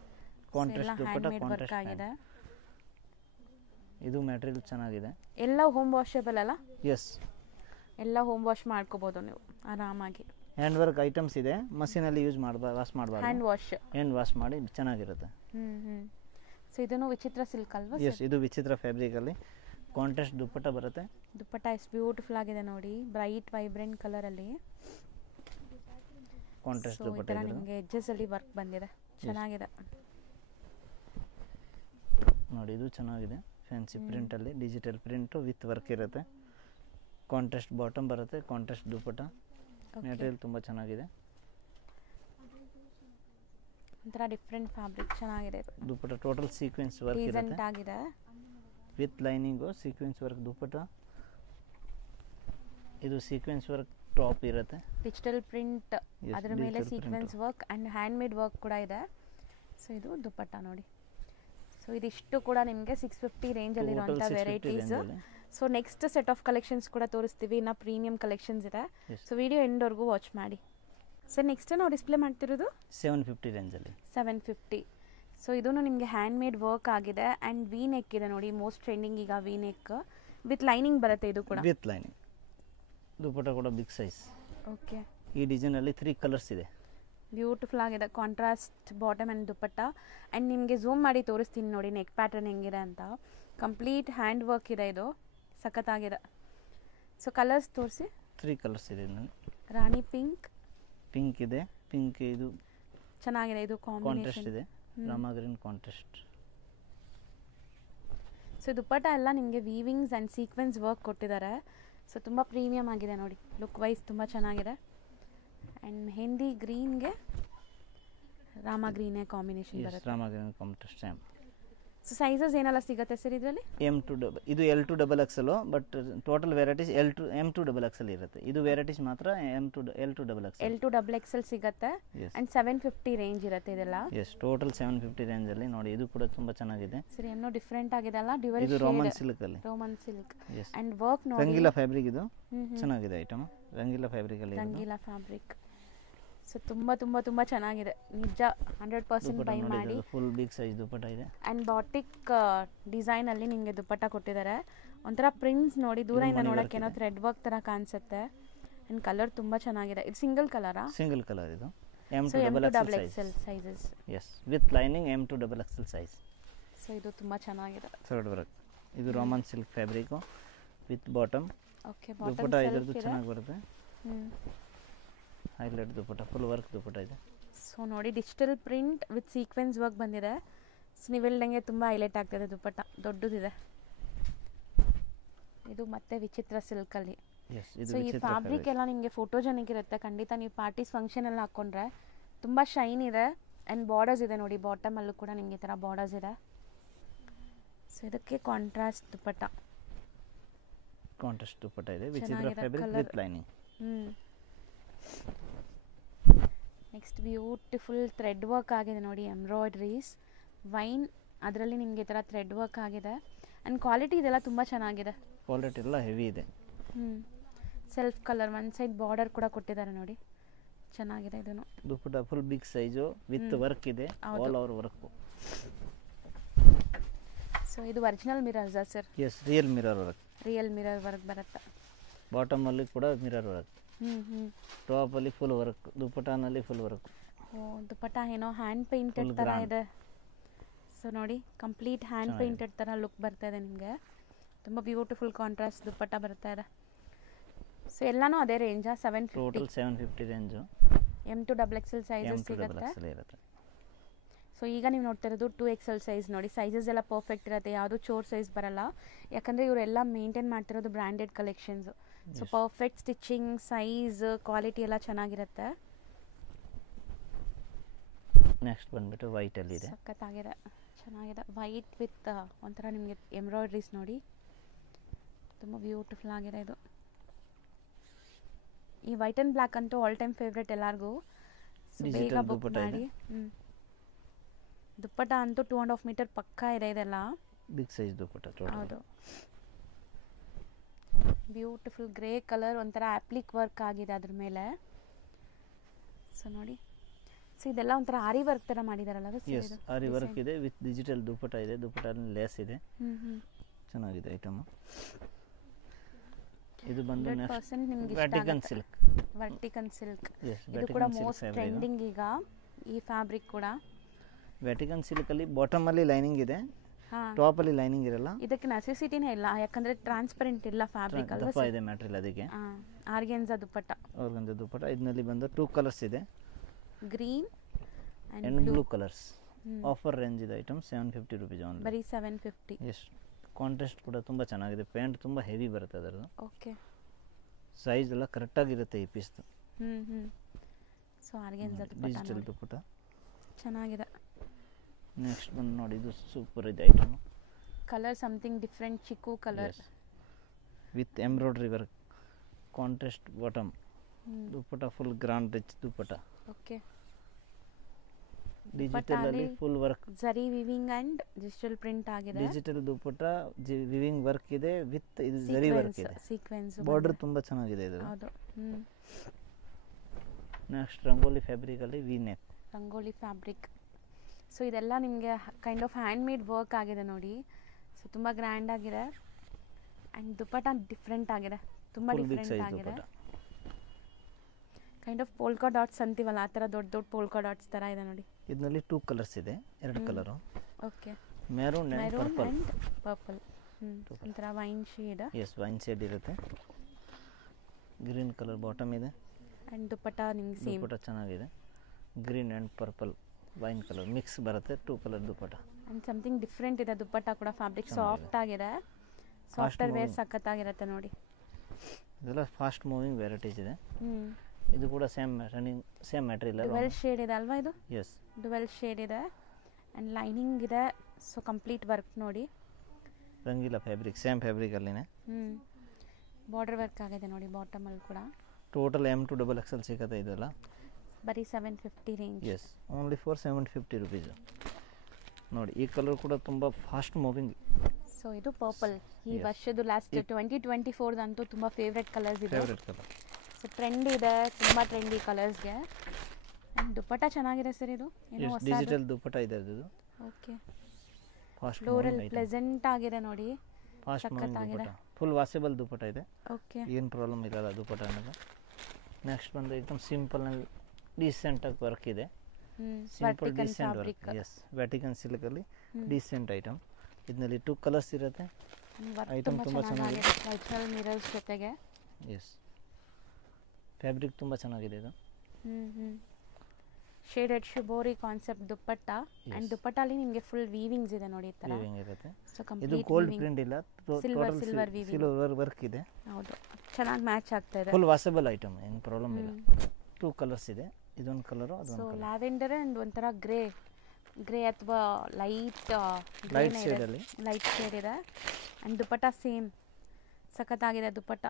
contrast dupatta, work ಆಗಿದೆ. ಇದು ಮೆಟೀರಿಯಲ್ ಚೆನ್ನಾಗಿದೆ. ಎಲ್ಲ ಹೋಮ್ ವಾಷಬಲ್ ಅಲ್ಲ? ಎಸ್, ಎಲ್ಲ ಹೋಮ್ ವಾಶ್ ಮಾಡ್ಕೋಬೋದು ನೀವು ಆರಾಮಾಗಿ. ಹ್ಯಾಂಡ್ ವರ್ಕ್ ಐಟಮ್ಸ್ ಇದೆ, ಮಷೀನಲ್ಲಿ ಯೂಸ್ ಮಾಡಬಾರ್ದು, ವಾಶ್ ಮಾಡಬಾರ್ದು, ಹ್ಯಾಂಡ್ ವಾಶ್ ಮಾಡಿ ಚೆನ್ನಾಗಿರುತ್ತೆ. ಸೊ ಇದನ್ನು ವಿಚಿತ್ರ ಸಿಲ್ಕ್ ಅಲ್ವಾ? ಎಸ್, ಇದು ವಿಚಿತ್ರ ಫ್ಯಾಬ್ರಿಕಲ್ಲಿ ಕಾಂಟ್ರಾಸ್ಟ್ ದುಪಟ್ಟ ಬರುತ್ತೆ. ದುಪಟ್ಟ ಎಷ್ಟು ಬ್ಯೂಟಿಫುಲ್ ಆಗಿದೆ ನೋಡಿ, ಬ್ರೈಟ್ ವೈಬ್ರೆಂಟ್ ಕಲರಲ್ಲಿ ಕಾಂಟ್ರಾಸ್ಟ್ ದುಪಟ್ಟ. ನಿಮಗೆ ಎಡ್ಜಸ್ ಅಲ್ಲಿ ವರ್ಕ್ ಬಂದಿದೆ, ಚೆನ್ನಾಗಿದೆ ನೋಡಿ. ಇದು ಚೆನ್ನಾಗಿದೆ, ಫ್ಯಾನ್ಸಿ ಪ್ರಿಂಟಲ್ಲಿ ಡಿಜಿಟಲ್ ಪ್ರಿಂಟು ವಿತ್ ವರ್ಕ್ ಇರುತ್ತೆ. ಕಾಂಟ್ರಾಸ್ಟ್ ಬಾಟಮ್ ಬರುತ್ತೆ, ಕಾಂಟ್ರಾಸ್ಟ್ ದುಪಟ್ಟ. ಮೆಟೀರಿಯಲ್ ತುಂಬ ಚೆನ್ನಾಗಿದೆ, ಒಂಥರ ಡಿಫ್ರೆಂಟ್ ಫ್ಯಾಬ್ರಿಕ್, ಚೆನ್ನಾಗಿದೆ. ದುಪಟ್ಟ ಟೋಟಲ್ ಸೀಕ್ವೆನ್ಸ್ ವರ್ಕ್ ಇರುತ್ತೆ ಆಗಿದೆ with lining, sequence work dupatta. ಇದು ಸೀಕ್ವೆನ್ಸ್ ವರ್ಕ್ ಟಾಪ್ ಇರುತ್ತೆ, ಡಿಜಿಟಲ್ ಪ್ರಿಂಟ್, ಅದರ ಮೇಲೆ sequence work and hand made work ಕೂಡ ಇದೆ. ಸೊ ಇದು ದುಪಟ್ಟ ನೋಡಿ. ಸೊ ಇದಿಷ್ಟು ಕೂಡ ನಿಮಗೆ 650 ರೇಂಜಲ್ಲಿ ಇರುವಂಥ varieties. So next set of collections ಕೂಡ ತೋರಿಸ್ತೀವಿ, ಇನ್ನು ಪ್ರೀಮಿಯಂ ಕಲೆಕ್ಷನ್ಸ್ ಇದೆ. ಸೊ ವಿಡಿಯೋ ಎಂಡ್ವರೆಗೂ ವಾಚ್ ಮಾಡಿ. ಸರ್ ನೆಕ್ಸ್ಟ್ ನಾವು ಡಿಸ್ಪ್ಲೇ ಮಾಡ್ತಿರೋದು 750 ರೇಂಜಲ್ಲಿ. 750. ಸೊ ಇದೂ ನಿಮಗೆ ಹ್ಯಾಂಡ್ ಮೇಡ್ ವರ್ಕ್ ಆಗಿದೆ ಆ್ಯಂಡ್ ವಿ ನೆಕ್ ಇದೆ ನೋಡಿ, ಮೋಸ್ಟ್ ಟ್ರೆಂಡಿಂಗ್ ಈಗ ವಿ ನೆಕ್ ವಿತ್ ಲೈನಿಂಗ್ ಬರುತ್ತೆ. ಇದು ಕೂಡ ವಿತ್ ಲೈನಿಂಗ್, ದುಪಟ್ಟ ಕೂಡ ಬಿಗ್ ಸೈಜ್. ಓಕೆ, ಈ ಡಿಸೈನಲ್ಲಿ 3 ಕಲರ್ಸ್ ಇದೆ, ಬ್ಯೂಟಿಫುಲ್ ಆಗಿದೆ. Contrast bottom and dupatta. And ನಿಮಗೆ ಝೂಮ್ ಮಾಡಿ ತೋರಿಸ್ತೀನಿ ನೋಡಿ ನೆಕ್ ಪ್ಯಾಟರ್ನ್ ಹೆಂಗಿದೆ ಅಂತ. ಕಂಪ್ಲೀಟ್ ಹ್ಯಾಂಡ್ ವರ್ಕ್ ಇದೆ, ಇದು ಸಖತ್ತಾಗಿದೆ. ಸೊ ಕಲರ್ಸ್ ತೋರಿಸಿ. 3 ಕಲರ್ಸ್ ಇದೆ ಇದರಲ್ಲಿ. ರಾಣಿ ಪಿಂಕ್, ಪಿಂಕ್ ಇದೆ, ಪಿಂಕ್ ಇದು ಚೆನ್ನಾಗಿದೆ, ಇದು ಕಾಂಟ್ರಾಸ್ಟ್ ಇದೆ, Rama green contrast. So dupatta ಎಲ್ಲ ನಿಮಗೆ ವೀವಿಂಗ್ಸ್ ಆ್ಯಂಡ್ ಸೀಕ್ವೆನ್ಸ್ ವರ್ಕ್ ಕೊಟ್ಟಿದ್ದಾರೆ. ಸೊ ತುಂಬ ಪ್ರೀಮಿಯಮ್ ಆಗಿದೆ ನೋಡಿ, ಲುಕ್ ವೈಸ್ ತುಂಬ ಚೆನ್ನಾಗಿದೆ. ಆ್ಯಂಡ್ ಮೆಹಂದಿ ಗ್ರೀನ್ಗೆ ರಾಮಾ ಗ್ರೀನೇ ಕಾಂಬಿನೇಷನ್ ಬರುತ್ತೆ. Rama green contrast same. So sizes ಏನೆಲ್ಲ ಸಿಗುತ್ತೆ ಸರ್ ಇದರಲ್ಲಿ? ಇದು L2 XXL, but total varieties M2 XXL ಇರುತ್ತೆ. ಇದು ವೆರೈಟೀಸ್ ಮಾತ್ರ L2 XXL. L2 XXL ಸಿಗುತ್ತೆ ಆ್ಯಂಡ್ 750 ರೇಂಜ್ ಇರುತ್ತೆ ಇದೆಲ್ಲ. ಎಸ್, ಟೋಟಲ್ 750 ರೇಂಜಲ್ಲಿ ನೋಡಿ. ಇದು ಕೂಡ ತುಂಬ ಚೆನ್ನಾಗಿದೆ, ಸರಿ, ಏನೋ ಡಿಫ್ರೆಂಟ್ ಆಗಿದೆ ಅಲ್ಲ. ಡ್ಯುಯಲ್ ಇದು ರೋಮನ್ ಸಿಲ್ಕ್ ಅಲ್ಲಿ, ರೋಮನ್ ಸಿಲ್ಕ್ ಆ್ಯಂಡ್ ವರ್ಕ್ ನೋಡಿ. ರಂಗೀಲಾ ಫ್ಯಾಬ್ರಿಕ್, ಇದು ಚೆನ್ನಾಗಿದೆ ಐಟಮ್, ರಂಗೀಲಾ ಫ್ಯಾಬ್ರಿಕ್ ಅಲ್ಲಿ. ರಂಗೀಲಾ ಫ್ಯಾಬ್ರಿಕ್. ಸೊ ತುಂಬ ತುಂಬ ತುಂಬ ಚೆನ್ನಾಗಿದೆ ನಿಜ 100% ಬೈ ಮಾಡಿ. ಫುಲ್ ಬಿಗ್ ಸೈಜ್ ದುಪ್ಪಟ್ಟ ಇದೆ ಆ್ಯಂಡ್ ಬಾಟಿಕ್ ಡಿಸೈನಲ್ಲಿ ನಿಮಗೆ ದುಪ್ಪಟ್ಟ ಕೊಟ್ಟಿದ್ದಾರೆ. ಒಂಥರ ಪ್ರಿಂಟ್ಸ್ ನೋಡಿ ದೂರದಿಂದ ನೋಡೋಕ್ಕೆ ಏನೋ ಥ್ರೆಡ್ ವರ್ಕ್ ಥರ ಕಾಣಿಸುತ್ತೆ. ಆ್ಯಂಡ್ ಕಲರ್ ತುಂಬ ಚೆನ್ನಾಗಿದೆ. ಇದು ಸಿಂಗಲ್ ಕಲರಾ? ಸಿಂಗಲ್ ಕಲರ್ ಇದು. So M2XL sizes. Yes with lining M2XL size. So ಇದು ತುಂಬ ಚೆನ್ನಾಗಿದೆ. ಥರ್ಡ್ ವರ್ಕ್ ಇದು roman silk fabric with bottom. Okay dupatta ಇದರದ್ದು ಚೆನ್ನಾಗಿ ಬರುತ್ತೆ. Highlight dupatta full work dupatta ಇದೆ. ಸೊ ನೋಡಿ digital print with sequence work ಬಂದಿದೆ. ಸೊ ನೀವು ಹೇಳ್ದಂಗೆ ತುಂಬ ಹೈಲೈಟ್ ಆಗ್ತಿದೆ ದುಪ್ಪಟ್ಟ, ದೊಡ್ಡದಿದೆ. ಇದು ಮತ್ತೆ ವಿಚಿತ್ರ ಸಿಲ್ಕಲ್ಲಿ. ಸೊ ಈ ಫ್ಯಾಬ್ರಿಕ್ ಎಲ್ಲ ನಿಮಗೆ ಫೋಟೋಜೆನಿಕ್ ಇರುತ್ತೆ. ಖಂಡಿತ ನೀವು ಪಾರ್ಟೀಸ್ ಫಂಕ್ಷನ್ ಎಲ್ಲ ಹಾಕ್ಕೊಂಡ್ರೆ ತುಂಬ ಶೈನ್ ಇದೆ. ಆ್ಯಂಡ್ ಬಾರ್ಡರ್ಸ್ ಇದೆ ನೋಡಿ, ಬಾಟಮಲ್ಲೂ ಕೂಡ ನಿಮಗೆ ಈ ಥರ ಬಾರ್ಡರ್ಸ್ ಇದೆ. ಸೊ ಇದಕ್ಕೆ ಕಾಂಟ್ರಾಸ್ಟ್ ದುಪ್ಪಟ್ಟ. ಕಾಂಟ್ರಾಸ್ಟ್ ದುಪ್ಪಟ್ಟ ಇದೆ Vichitra fabric with lining. Next beautiful thread work ಆಗಿದೆ ನೋಡಿ, ಎಂಬ್ರಾಯ್ಡ್ರೀಸ್ ವೈನ್ ಅದರಲ್ಲಿ ನಿಮಗೆ ಈ ಥರ ಥ್ರೆಡ್ ವರ್ಕ್ ಆಗಿದೆ. ಆ್ಯಂಡ್ ಕ್ವಾಲಿಟಿ ಇದೆಲ್ಲ ತುಂಬ ಚೆನ್ನಾಗಿದೆ. ಕ್ವಾಲಿಟಿ ಎಲ್ಲ ಹೆವಿ ಇದೆ. Self colour one side border ಕೂಡ ಕೊಟ್ಟಿದ್ದಾರೆ ನೋಡಿ, ಚೆನ್ನಾಗಿದೆ ಇದನ್ನು. Dupatta full big size with work ಇದೆ, ಆಲ್ ಓವರ್ ವರ್ಕ್. ಸೊ ಇದು ಒರಿಜಿನಲ್ ಮಿರರ್ಸಾ sir? Yes, real mirror work. Real mirror work ಬರುತ್ತೆ. ಬಾಟಮ್ ಅಲ್ಲಿ ಕೂಡ ಮಿರರ್ ವರ್ಕ್, ಟಾಪ್ ಅಲ್ಲಿ ಫುಲ್ ವರ್ಕ್, ದುಪ್ಪಟ್ಟನಲ್ಲಿ ಫುಲ್ ವರ್ಕ್. ಓ ದುಪ್ಪಟ್ಟ ಏನೋ ಹ್ಯಾಂಡ್ ಪೇಂಟೆಡ್ ಥರ ಇದೆ. ಸೊ ನೋಡಿ ಕಂಪ್ಲೀಟ್ ಹ್ಯಾಂಡ್ ಪೇಂಟೆಡ್ ಥರ ಲುಕ್ ಬರ್ತಾ ಇದೆ ನಿಮಗೆ. ತುಂಬ ಬ್ಯೂಟಿಫುಲ್ ಕಾಂಟ್ರಾಸ್ಟ್ ದುಪ್ಪಟ್ಟ ಬರ್ತಾ ಇದೆ. ಸೊ ಎಲ್ಲಾನು ಅದೇ ರೇಂಜಾ? 750 ಟೋಟಲ್ 750 ರೇಂಜು. M2XL ಸೈಜಸ್ ಸಿಗುತ್ತೆ. ಸೊ ಈಗ ನೀವು ನೋಡ್ತಾ ಇರೋದು 2XL ಸೈಜ್ ನೋಡಿ. ಸೈಜಸ್ ಎಲ್ಲ ಪರ್ಫೆಕ್ಟ್ ಇರುತ್ತೆ, ಯಾವುದು ಚೋರ್ ಸೈಜ್ ಬರಲ್ಲ. ಯಾಕಂದರೆ ಇವರೆಲ್ಲ ಮೇಂಟೈನ್ ಮಾಡ್ತಿರೋದು branded collections. So perfect stitching, size, quality ಎಲ್ಲ ಚೆನ್ನಾಗಿರುತ್ತೆ. ನೆಕ್ಸ್ಟ್ ಬಂದ್ಬಿಟ್ಟು ವೈಟ್ ಅಲ್ಲಿ ಇದೆ. ಸಖತ್ತಾಗಿದೆ, ಚೆನ್ನಾಗಿದೆ. ವೈಟ್ ವಿತ್ ಒಂಥರ ನಿಮಗೆ ಎಂಬ್ರಾಯ್ಡ್ರೀಸ್ ನೋಡಿ, ತುಂಬ ಬ್ಯೂಟಿಫುಲ್ ಆಗಿದೆ ಇದು. ಈ ವೈಟ್ ಆ್ಯಂಡ್ ಬ್ಲ್ಯಾಕ್ ಅಂತೂ ಆಲ್ ಟೈಮ್ ಫೇವ್ರೆಟ್ ಎಲ್ಲರಿಗೂ. ಬೇಗ ಬುಕ್ ಮಾಡಿ. ದುಪ್ಪಟ್ಟ ಅಂತೂ 2.5 ಮೀಟರ್ ಪಕ್ಕಾ ಇದೆ ಇದೆಲ್ಲ. ಬಿಗ್ ಸೈಜ್ ದುಪ್ಪಟ್ಟ. ಹೌದು, ಬ್ಯೂಟಿಫುಲ್ ಗ್ರೇ ಕಲರ್, ಒಂಥರ ಆಪ್ಲಿಕ್ ವರ್ಕ್ ಆಗಿದೆ ಅದ್ರ ಮೇಲೆ. ಸೊ ನೋಡಿ, ಸೊ ಇದೆಲ್ಲ ಒಂಥರ ಆರಿ ವರ್ಕ್ ಥರ ಮಾಡಿದಾರಲ್ಲ? ಎಸ್, ಆರಿ ವರ್ಕ್ ಇದೆ ವಿತ್ ಡಿಜಿಟಲ್ ದುಪ್ಪಟ್ಟ ಇದೆ. ದುಪ್ಪಟ್ಟಲ್ಲಿ ಲೇಸ್ ಇದೆ, ಚೆನ್ನಾಗಿದೆ ಐಟಮ್. ಇದು ಬಂದು ವ್ಯಾಟಿಕನ್ ಸಿಲ್ಕ್. ವರ್ಟಿಕನ್ ಸಿಲ್ಕ್ ಇದು ಕೂಡ ಮೋಸ್ಟ್ ಟ್ರೆಂಡಿಂಗ್ ಈಗ ಈ ಫ್ಯಾಬ್ರಿಕ್ ಕೂಡ. ವ್ಯಾಟಿಕನ್ ಸಿಲ್ಕ್ ಅಲ್ಲಿ ಬಾಟಮ್ ಅಲ್ಲಿ ಲೈನಿಂಗ್ ಇದೆ, ಟಾಪ್ ಅಲ್ಲಿ ಲೈನಿಂಗ್ ಇರಲ್ಲ. ಇದಕ್ಕೆ ನೆಸೆಸಿಟಿನೇ ಇಲ್ಲ, ಯಾಕಂದ್ರೆ ಟ್ರಾನ್ಸ್ಪರೆಂಟ್ ಇಲ್ಲ ಫ್ಯಾಬ್ರಿಕ್ ಅಲ್ವಾ. ದಪ್ಪ ಇದೆ ಮ್ಯಾಟೀರಿಯಲ್ ಅದಕ್ಕೆ. ಆರ್ಗೆನ್ಜಾ ದುಪ್ಪಟ್ಟ. ಆರ್ಗೆನ್ಜಾ ದುಪ್ಪಟ್ಟ. ಇದರಲ್ಲಿ ಬಂದು 2 ಕಲರ್ಸ್ ಇದೆ, green and blue colours. Offer range ಇದೆ ಐಟಮ್ 750 ರೂಪೀಸ್ ಓನ್ಲಿ. ಬರೀ 750. ಎಸ್, ಕಾಂಟ್ರಾಸ್ಟ್ ಕೂಡ ತುಂಬ ಚೆನ್ನಾಗಿದೆ. ಪ್ಯಾಂಟ್ ತುಂಬ ಹೆವಿ ಬರುತ್ತೆ ಅದರದ್ದು. ಓಕೆ, ಸೈಜ್ ಎಲ್ಲ ಕರೆಕ್ಟ್ ಆಗಿರುತ್ತೆ ಈ piece. So organza digital dupatta ಚೆನ್ನಾಗಿದೆ. ನೆಕ್ಸ್ಟ್ ಬಂದು ನೋಡಿ, ಇದು ಸೂಪರ್ ಇದೆ item. Colour something different, chikoo colour with embroidery work, contrast bottom. Dupatta full grand rich dupatta. Okay, digital ಅಲ್ಲಿ full work, zari weaving and digital print ಆಗಿದೆ. ಡಿಜಿಟಲ್ ದುಪ್ಪಟ್ಟ ವಿವಿಂಗ್ ವರ್ಕ್ ಇದೆ ವಿತ್ ಇದು zari work ಇದೆ. ಸೀಕ್ವೆನ್ಸ್ ಬಾರ್ಡರ್ ತುಂಬಾ ಚೆನ್ನಾಗಿದೆ ಇದು. ಹೌದು. ನೆಕ್ಸ್ಟ್ ರಂಗೋಲಿ ಫ್ಯಾಬ್ರಿಕ್ ಅಲ್ಲಿ V neck. Rangoli fabric. So ಇದೆಲ್ಲ ನಿಮಗೆ kind of handmade work ಆಗಿದೆ ನೋಡಿ. ಸೊ ತುಂಬ ಗ್ರ್ಯಾಂಡ್ ಆಗಿದೆ. ಆ್ಯಂಡ್ ದುಪ್ಪಟ್ಟ ಡಿಫ್ರೆಂಟ್ ಆಗಿದೆ, ತುಂಬ ಡಿಫ್ರೆಂಟ್ ಆಗಿದೆ. ಕೈಂಡ್ ಆಫ್ ಪೋಲ್ಕಾ ಡಾಟ್ಸ್ ಅಂತೀವಲ್ಲ, ಆ ಥರ ದೊಡ್ಡ ದೊಡ್ಡ ಪೋಲ್ಕಾ ಡಾಟ್ಸ್ ಥರ ಇದೆ ನೋಡಿ. ಇದರಲ್ಲಿ 2 ಕಲರ್ಸ್ ಇದೆ, 2 colour. Okay, maroon and purple. ಒಂಥರ wine shade. Yes, wine shade ಇರುತ್ತೆ. ಗ್ರೀನ್ ಕಲರ್ ಬಾಟಮ್ ಇದೆ. ಆ್ಯಂಡ್ ದುಪ್ಪಟ್ಟ ನಿಮ್ಗೆ ಸೇಮ್. ದುಪ್ಪಟ್ಟ ಚೆನ್ನಾಗಿದೆ, green and purple wine colour mix ಬರುತ್ತೆ. 2 colour dupatta. And something different ಇದೆ ದುಪ್ಪಟ್ಟ ಕೂಡ. ಫ್ಯಾಬ್ರಿಕ್ ಸಾಫ್ಟ್ ಆಗಿದೆ, ಸಾಫ್ಟರ್ ವೇರ್ ಸಖತ್ತಾಗಿರುತ್ತೆ ನೋಡಿ. ಇದೆಲ್ಲ ಫಾಸ್ಟ್ ಮೂವಿಂಗ್ ವೆರೈಟೀಸ್ ಇದೆ. ಇದು ಕೂಡ same running, same material. Dual shade ಇದೆ ಅಲ್ವಾ ಇದು? ಎಸ್, ಡುವೆಲ್ ಶೇಡ್ ಇದೆ ಆ್ಯಂಡ್ ಲೈನಿಂಗ್ ಇದೆ. ಸೊ ಕಂಪ್ಲೀಟ್ ವರ್ಕ್ ನೋಡಿ, ರಂಗಿಲ್ಲ ಫ್ಯಾಬ್ರಿಕ್, ಸೇಮ್ ಫ್ಯಾಬ್ರಿಕ್ ಅಲ್ಲಿನೇ. ಬಾರ್ಡರ್ ವರ್ಕ್ ಆಗಿದೆ ನೋಡಿ ಬಾಟಮಲ್ಲಿ ಕೂಡ. ಟೋಟಲ್ M2XL ಸಿಗುತ್ತೆ ಇದೆಲ್ಲ. ಬರೀ 750 range. Yes, only for 750 rupees. ನೋಡಿ, ಈ ಕಲರ್ ಕೂಡ ತುಂಬ ಫಾಸ್ಟ್ ಮೂವಿಂಗ್. ಸೊ ಇದು ಪರ್ಪಲ್. ಈ ವರ್ಷದ ಲಾಸ್ಟ್ 2024 ಅಂತೂ ತುಂಬ ಫೇವ್ರೆಟ್ ಕಲರ್ಸ್ ಇದೆ. Favourite colour. ಸೊ ಟ್ರೆಂಡ್ ಇದೆ, ತುಂಬ ಟ್ರೆಂಡಿ ಕಲರ್ಸ್ಗೆ. ದುಪ್ಪಟ್ಟ ಚೆನ್ನಾಗಿದೆ ಸರ್ ಇದು ಏನೋ ಹೊಸ ಡಿಜಿಟಲ್ ದುಪ್ಪಟ್ಟ ಇದೆ ಅದು. ಓಕೆ ಫಾಸ್ಟ್ ಫ್ಲೋರಲ್ ಪ್ಲೆಸೆಂಟ್ ಆಗಿದೆ ನೋಡಿ. Fast moving dupatta, full washable dupatta ಇದೆ. ಓಕೆ ಏನು ಪ್ರಾಬ್ಲಮ್ ಇರಲ್ಲ ದುಪ್ಪಟ್ಟ ಅನ್ನೋದು. ನೆಕ್ಸ್ಟ್ ಬಂದು ಏಕದಮ್ ಸಿಂಪಲ್ ಆಗಿ ಡೀಸೆಂಟ್ ಆಗಿ ವರ್ಕ್ ಇದೆ. Simple decent work. Yes, Vatican ಸಿಲ್ಕಲ್ಲಿ ಡೀಸೆಂಟ್ ಐಟಮ್. ಇದರಲ್ಲಿ 2 ಕಲರ್ಸ್ ಇರುತ್ತೆ. ಐಟಮ್ ತುಂಬ ಚೆನ್ನಾಗಿದೆ. ವೈಟ್ನಲ್ ಮಿರರ್ಸ್ ಜೊತೆಗೆ. ಎಸ್, ಫ್ಯಾಬ್ರಿಕ್ ತುಂಬ ಚೆನ್ನಾಗಿದೆ ಇದು. Shaded shibori concept dupatta and ದುಪ್ಪಟ್ಟಲ್ಲಿ ನಿಮಗೆ ಫುಲ್ ವೀವಿಂಗ್ಸ್ ಇದೆ ನೋಡಿ ಈ ತರ. ವೀವಿಂಗ್ ಇರುತ್ತೆ. ಸೊ ಇದು ಕಂಪ್ಲೀಟ್ ಗೋಲ್ಡ್ ಪ್ರಿಂಟ್ ಇಲ್ಲ, ಸಿಲ್ವರ್ ವೀವಿಂಗ್. ಸಿಲ್ವರ್ ವರ್ಕ್ ಇದೆ. ಹೌದು, ಚೆನ್ನಾಗಿ ಮ್ಯಾಚ್ ಆಗ್ತಾ ಇದೆ. ಫುಲ್ ವಾಷೇಬಲ್ ಐಟಮ್, ಏನು ಪ್ರಾಬ್ಲಮ್ ಇಲ್ಲ. 2 ಕಲರ್ಸ್ ಇದೆ, ಇದೊಂದು ಕಲರು ಸೊ ಅದೊಂದು ಕಲರ್. ಲ್ಯಾವೆಂಡರ್ ಅಂಡ್ ಒಂಥರ ಗ್ರೇ ಅಥವಾ ಲೈಟ್ ಶೇಡ್ ಅಲ್ಲಿ ಲೈಟ್ ಶೇಡ್ ಇದೆ. ಅಂಡ್ ದುಪ್ಪಟ್ಟ ಸೇಮ್ ಸಖತ್ತಾಗಿದೆ dupatta.